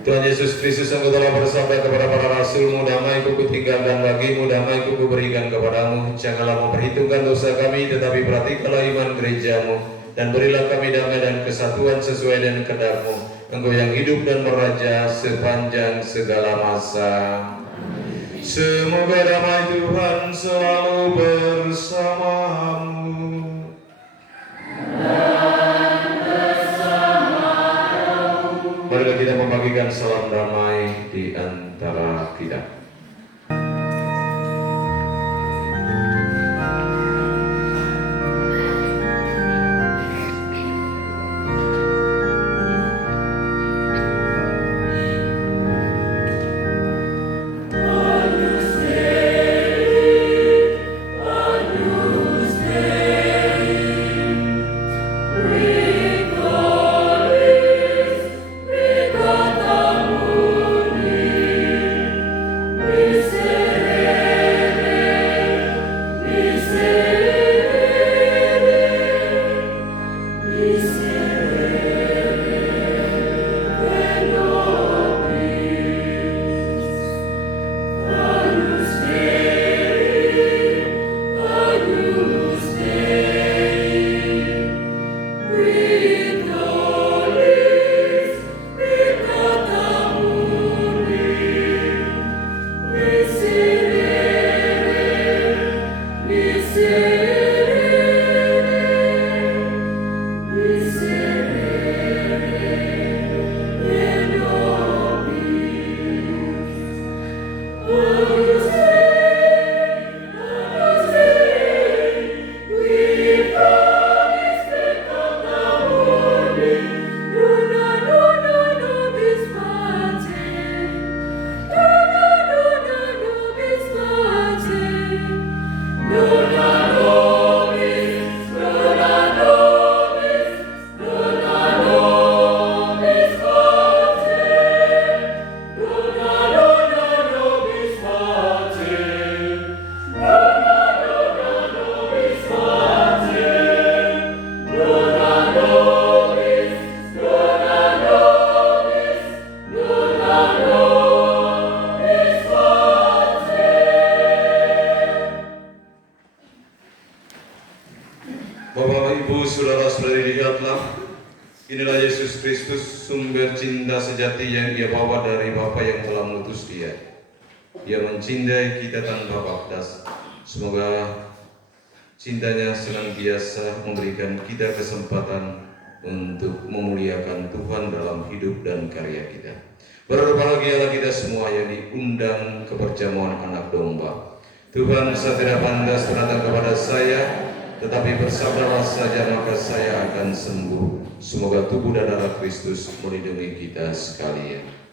Tuhan Yesus Kristus, Engkau telah bersabda kepada para rasul-Mu, damai-Ku kutinggalkan bagimu, damai-Ku kuberikan kepadamu. Janganlah memperhitungkan dosa kami, tetapi perhatikanlah iman gereja-Mu, dan berilah kami damai dan kesatuan sesuai dengan kehendak-Mu. Engkau yang hidup dan meraja sepanjang segala masa. Semoga damai Tuhan selalu bersamamu. Marilah kita membagikan salam damai di antara kita. Inilah Yesus Kristus, sumber cinta sejati yang Ia bawa dari Bapa yang telah mengutus Dia. Ia mencintai kita tanpa batas. Semoga cintanya senantiasa memberikan kita kesempatan untuk memuliakan Tuhan dalam hidup dan karya kita. Berbahagialah kita semua yang diundang ke perjamuan anak domba. Tuhan, saya tidak pantas datang kepada saya, tetapi bersabdalah saja maka saya akan sembuh. Semoga tubuh dan darah Kristus melindungi kita sekalian.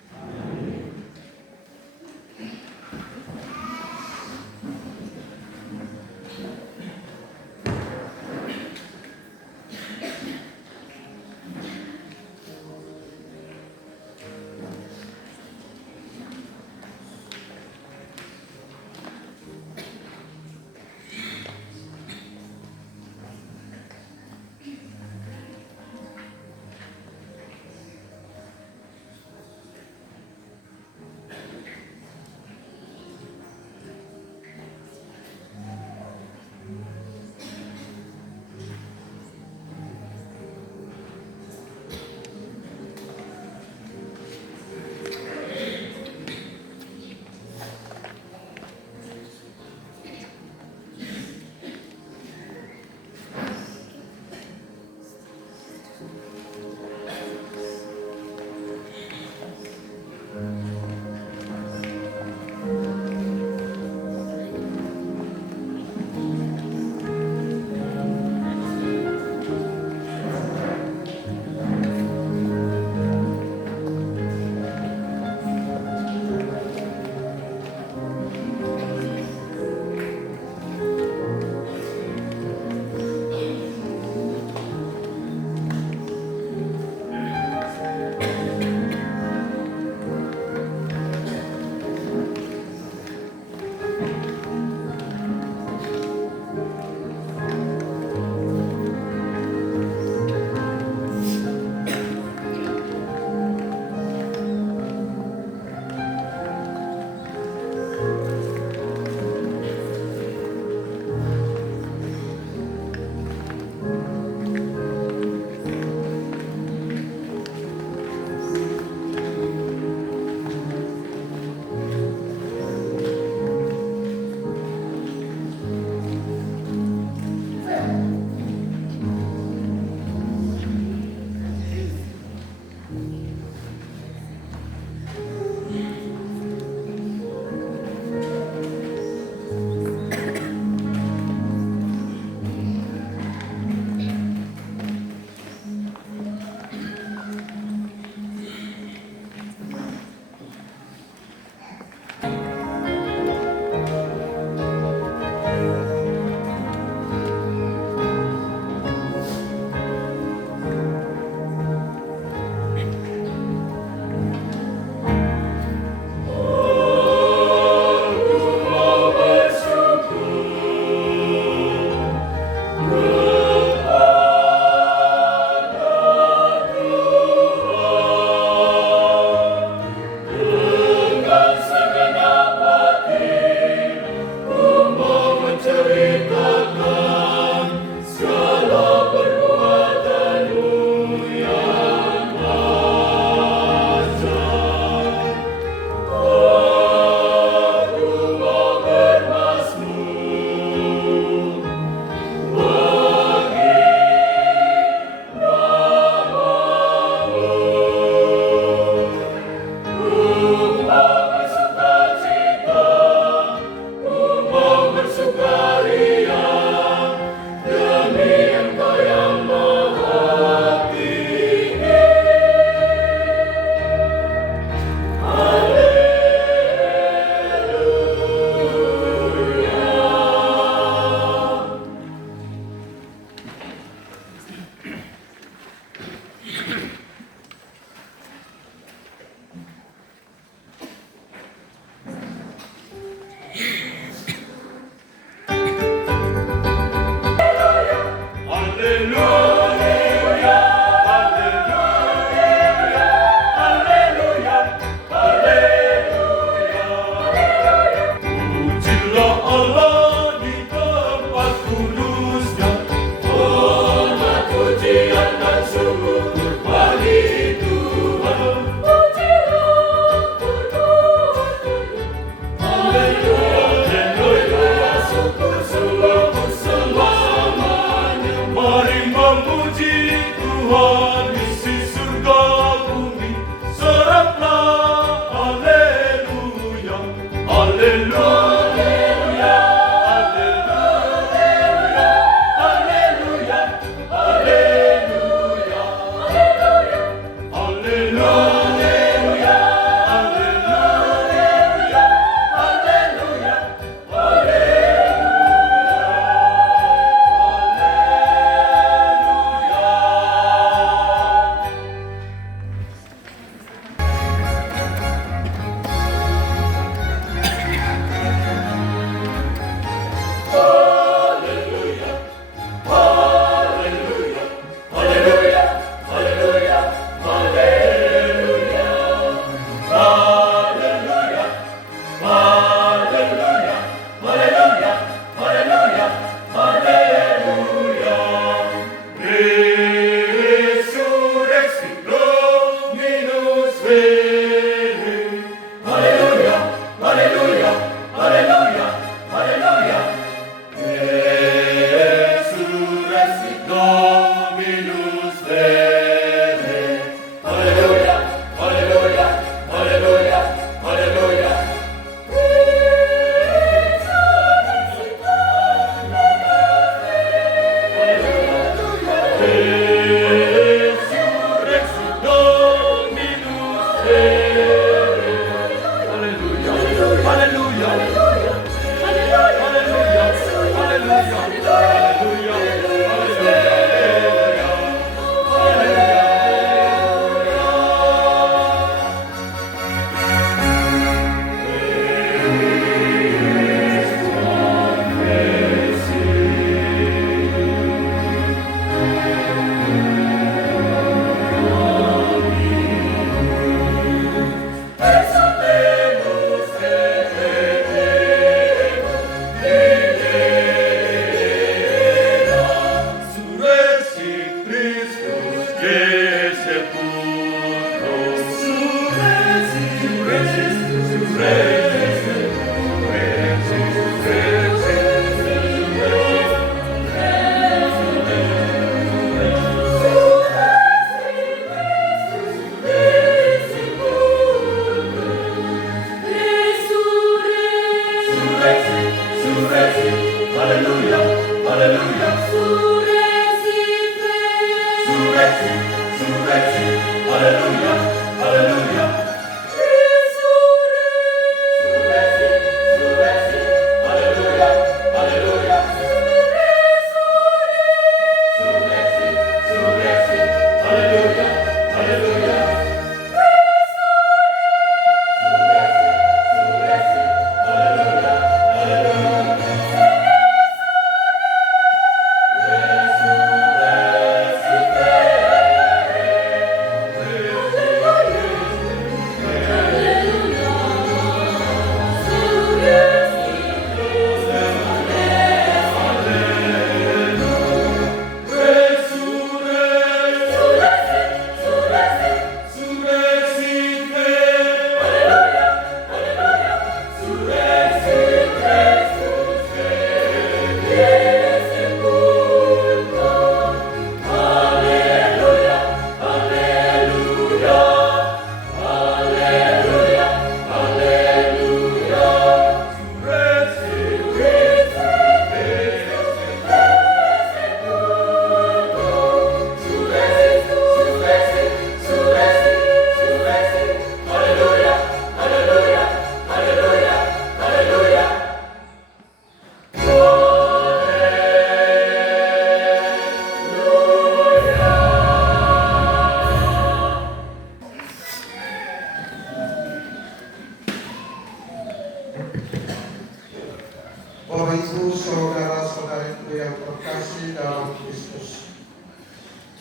Bapak Ibu, saudara-saudariku yang terkasih dalam Kristus,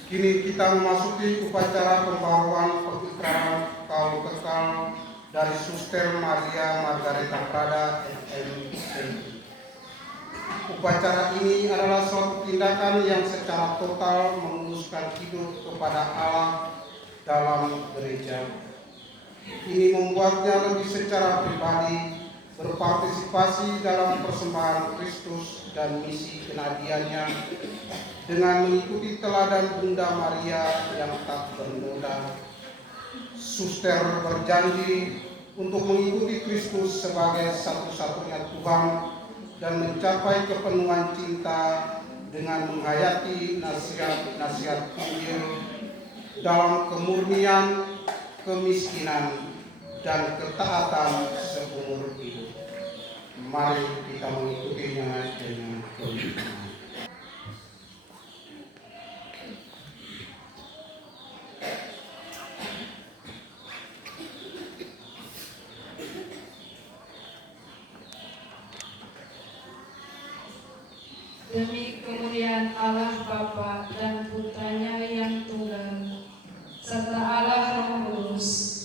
kini kita memasuki upacara pembaruan pengikraran kaul kekal dari Suster Maria Margareta Prada, MMI. Upacara ini adalah suatu tindakan yang secara total menguruskan hidup kepada Allah dalam gereja. Ini membuatnya lebih secara pribadi berpartisipasi dalam persembahan Kristus dan misi kenabiannya dengan mengikuti teladan Bunda Maria yang tak bernoda. Suster berjanji untuk mengikuti Kristus sebagai satu-satunya Tuhan dan mencapai kepenuhan cinta dengan menghayati nasihat-nasihat Injil dalam kemurnian, kemiskinan, dan ketaatan seumur hidup. Mari kita mengikutinya dengan keikhlasan. Demi kemuliaan Allah Bapa dan Putranya yang tunggal, serta Allah Roh Kudus,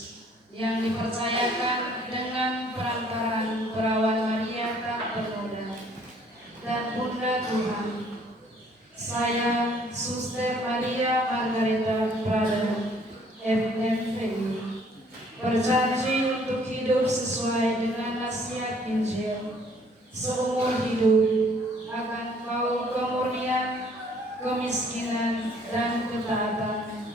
yang dipercayakan dengan perantaraan perawan Maria tak bernoda dan Bunda Tuhan, saya, Suster Maria Margareta Prada, MMI, berjanji untuk hidup sesuai dengan nasihat Injil seumur hidup akan kaum kemurnian, kemiskinan, dan ketaatan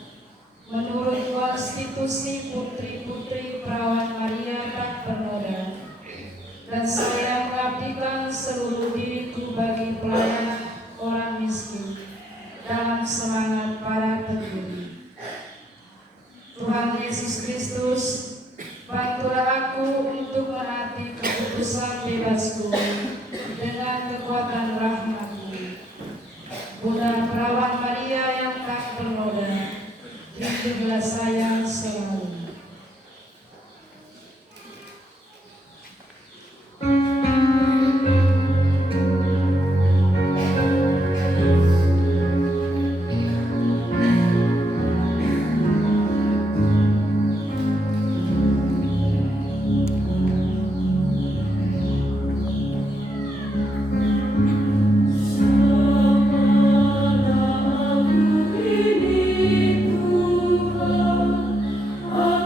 menurut konstitusi putri-putri perawan Maria tak bernoda, dan saya mengabdikan seluruh diriku bagi pelayanan orang miskin dalam semangat para pendiri. Tuhan Yesus Kristus, bantulah aku untuk menaati keputusan bebasku dengan kekuatan rahmat-Mu. Bunda perawan Maria yang tak bernoda, hiduplah saya selalu. Oh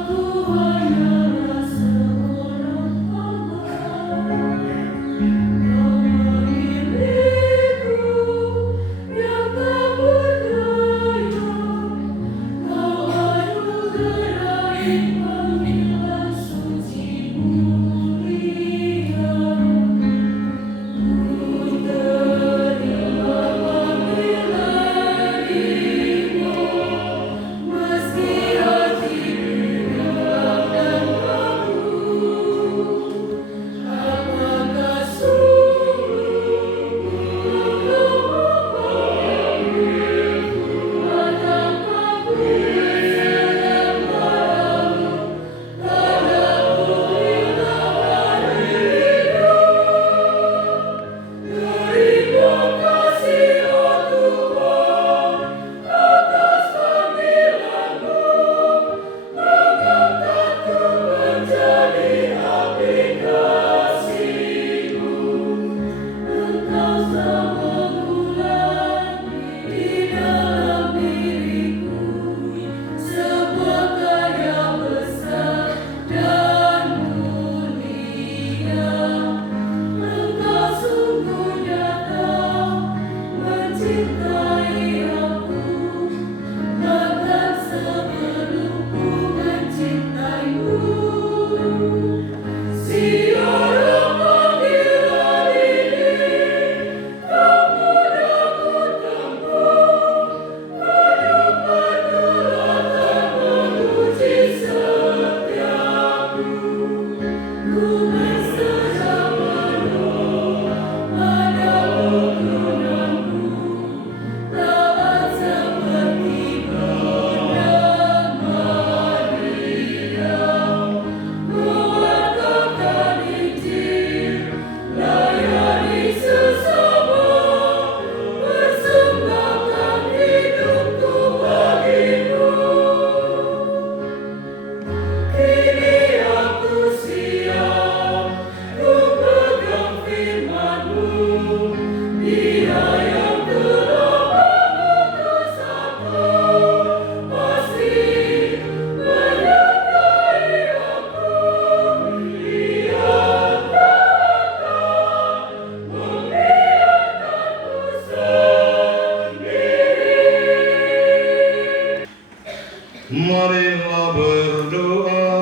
Marilah berdoa.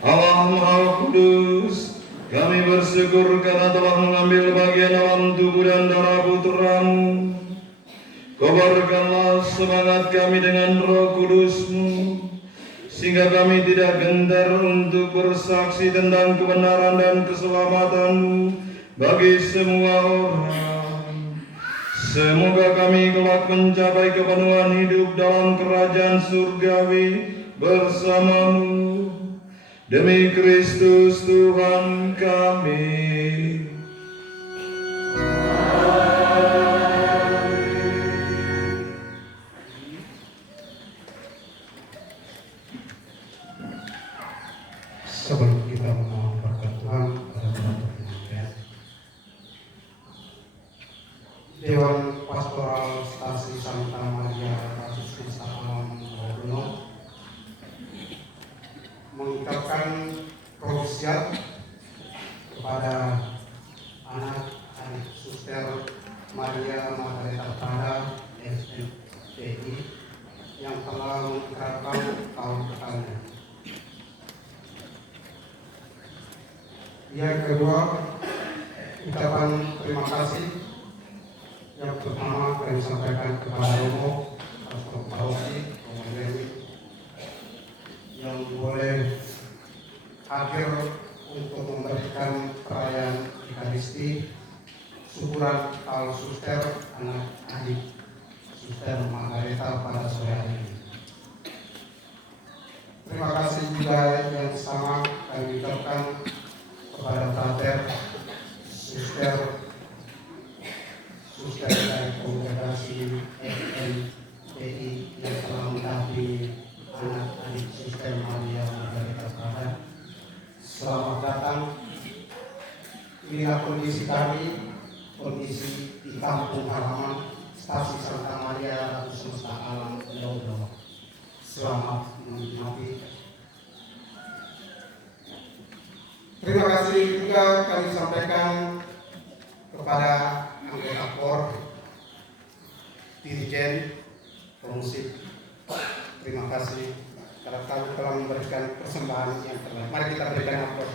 Allah Maha Kudus, kami bersyukur karena telah mengambil bagian dalam tubuh dan darah Putra-Mu. Kobarkanlah semangat kami dengan Roh Kudus-Mu, sehingga kami tidak gentar untuk bersaksi tentang kebenaran dan keselamatan-Mu bagi semua orang. Semoga kami kelak mencapai kepenuhan hidup dalam kerajaan surgawi bersama-Mu. Demi Kristus Tuhan kami. Sebelum kita memohon berkat Tuhan pada penutup penyampaian, Dewan Pastoral Stasi Santa Maria Kasus Kristus Alam Ragunan mengucapkan prosiat kepada anak-anak Suster Maria Margareta Prada SMPI yang telah mengikrarkan tahun pertama. Yang kedua, ucapan terima kasih yang pertama kami sampaikan kepada Romo Pastor Paroki Romo Dewi yang boleh hadir untuk memberikan perayaan Ekaristi syukuran al Suster anak adik Suster Margareta pada sore hari ini. Terima kasih juga yang sama kami ucapkan kepada Frater Suster dari Kongregasi SMPI yang telah mendampingi anak-adik Suster Maria Margareta Prada. Selamat datang. Inilah kondisi kami, kondisi di kampung halaman Stasi Santa Maria Ratu Semesta Alam Daudo. Selamat menikmati. Terima kasih juga kami sampaikan kepada anggota KOR, Dirjen, Pemusik. Terima kasih karena kami telah memberikan persembahan yang terbaik. Mari kita berikan aplaus.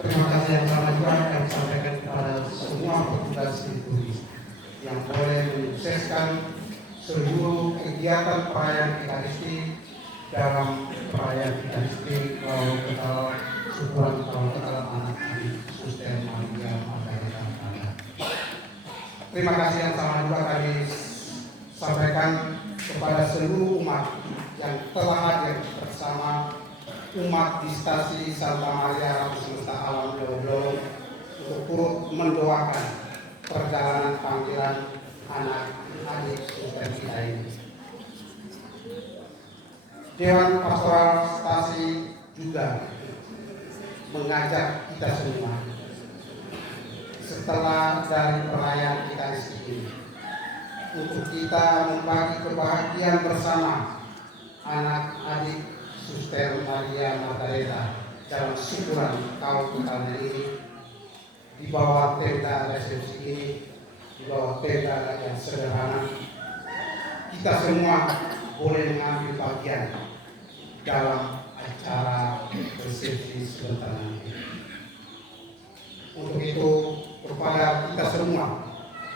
Terima kasih yang sama juga kami sampaikan kepada semua petugas liturgi yang boleh menyukseskan seluruh kegiatan perayaan Ekaristi dalam perayaan Ekaristi Lalu Ketal syukuran tahun Ketal anak adik Suster Maria Margareta Prada. Terima kasih yang sama juga kami sampaikan kepada seluruh umat yang telah hadir bersama umat di Stasi Santa Maria Ratu Semesta Alam Daudo untuk turut mendoakan perjalanan panggilan anak-adik Suster kita ini. Dewan Pastoral Stasi juga mengajak kita semua setelah dari perayaan Ekaristi ini untuk kita membagi kebahagiaan bersama anak-adik Suster Maria Margareta dalam syukuran tahun pertama ini di bawah tenda resepsi ini, di bawah tenda yang sederhana. Kita semua boleh mengambil bagian dalam acara resepsi sebentar nanti. Untuk itu kepada kita semua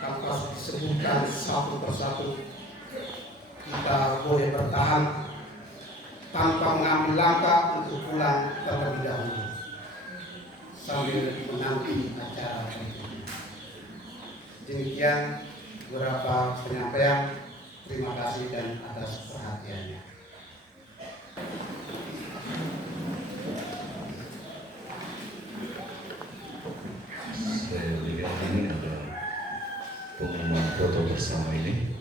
tanpa disebutkan satu persatu, kita boleh bertahan tanpa mengambil langkah untuk pulang terlebih dahulu sambil menanti acara itu. Demikian beberapa penyampaian. Terima kasih dan atas perhatiannya. Saya lihat ini ada pengumuman foto bersama ini.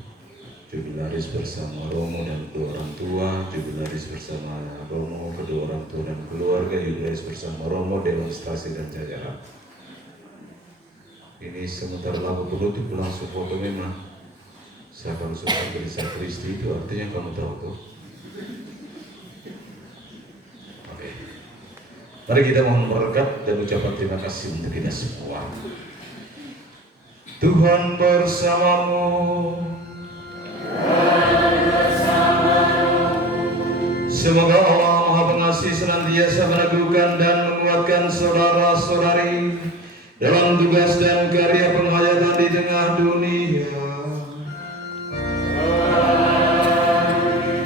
Jubelaris bersama Romo dan kedua orang tua, jubelaris bersama Romo, kedua orang tua dan keluarga, jubelaris bersama Romo, demonstrasi dan jajaran. Ini sebentar lalu penutup langsung foto memang. Saya akan suka gereja Kristi itu artinya kamu tahu tuh. Oke. Mari kita mohon berkat dan ucapan terima kasih untuk kita semua. Tuhan bersamamu. Semoga Allah Maha Pengasih senantiasa meneguhkan dan menguatkan saudara-saudari dalam tugas dan karya penghayatan di tengah dunia.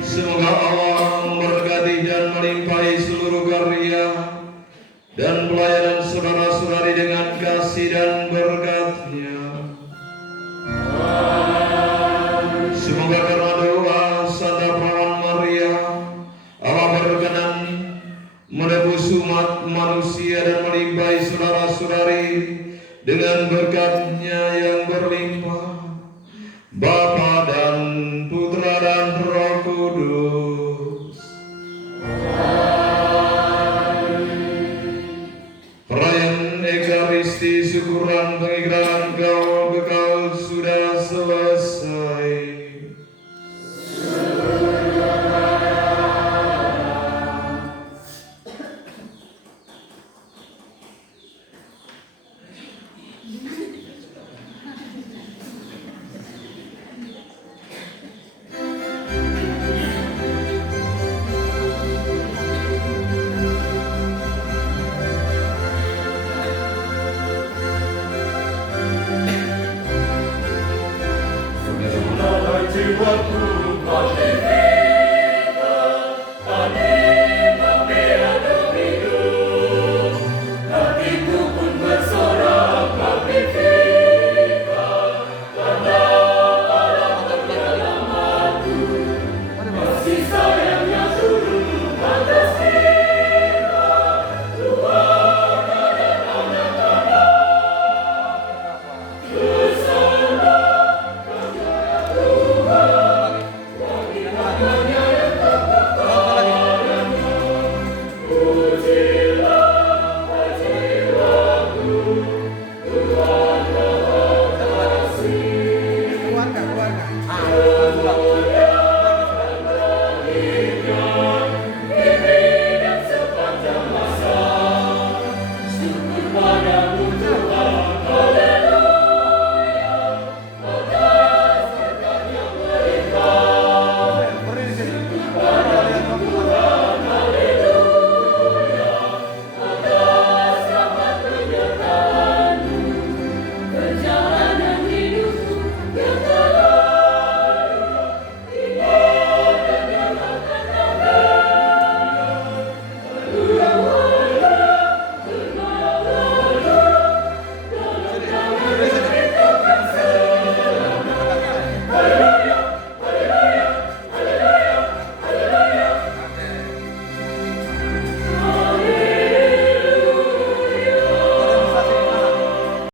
Semoga Allah memberkati dan melimpahi seluruh karya dan pelayanan saudara-saudari dengan kasih dan berkat-Nya. Semoga karena doa Santa Perawan Maria, Allah berkenan menebus umat manusia dan melimpahi saudara-saudari dengan berkat-Nya yang berlimpah, Bapa dan Putra dan Roh Kudus. Perayaan Ekaristi syukuran pengikraran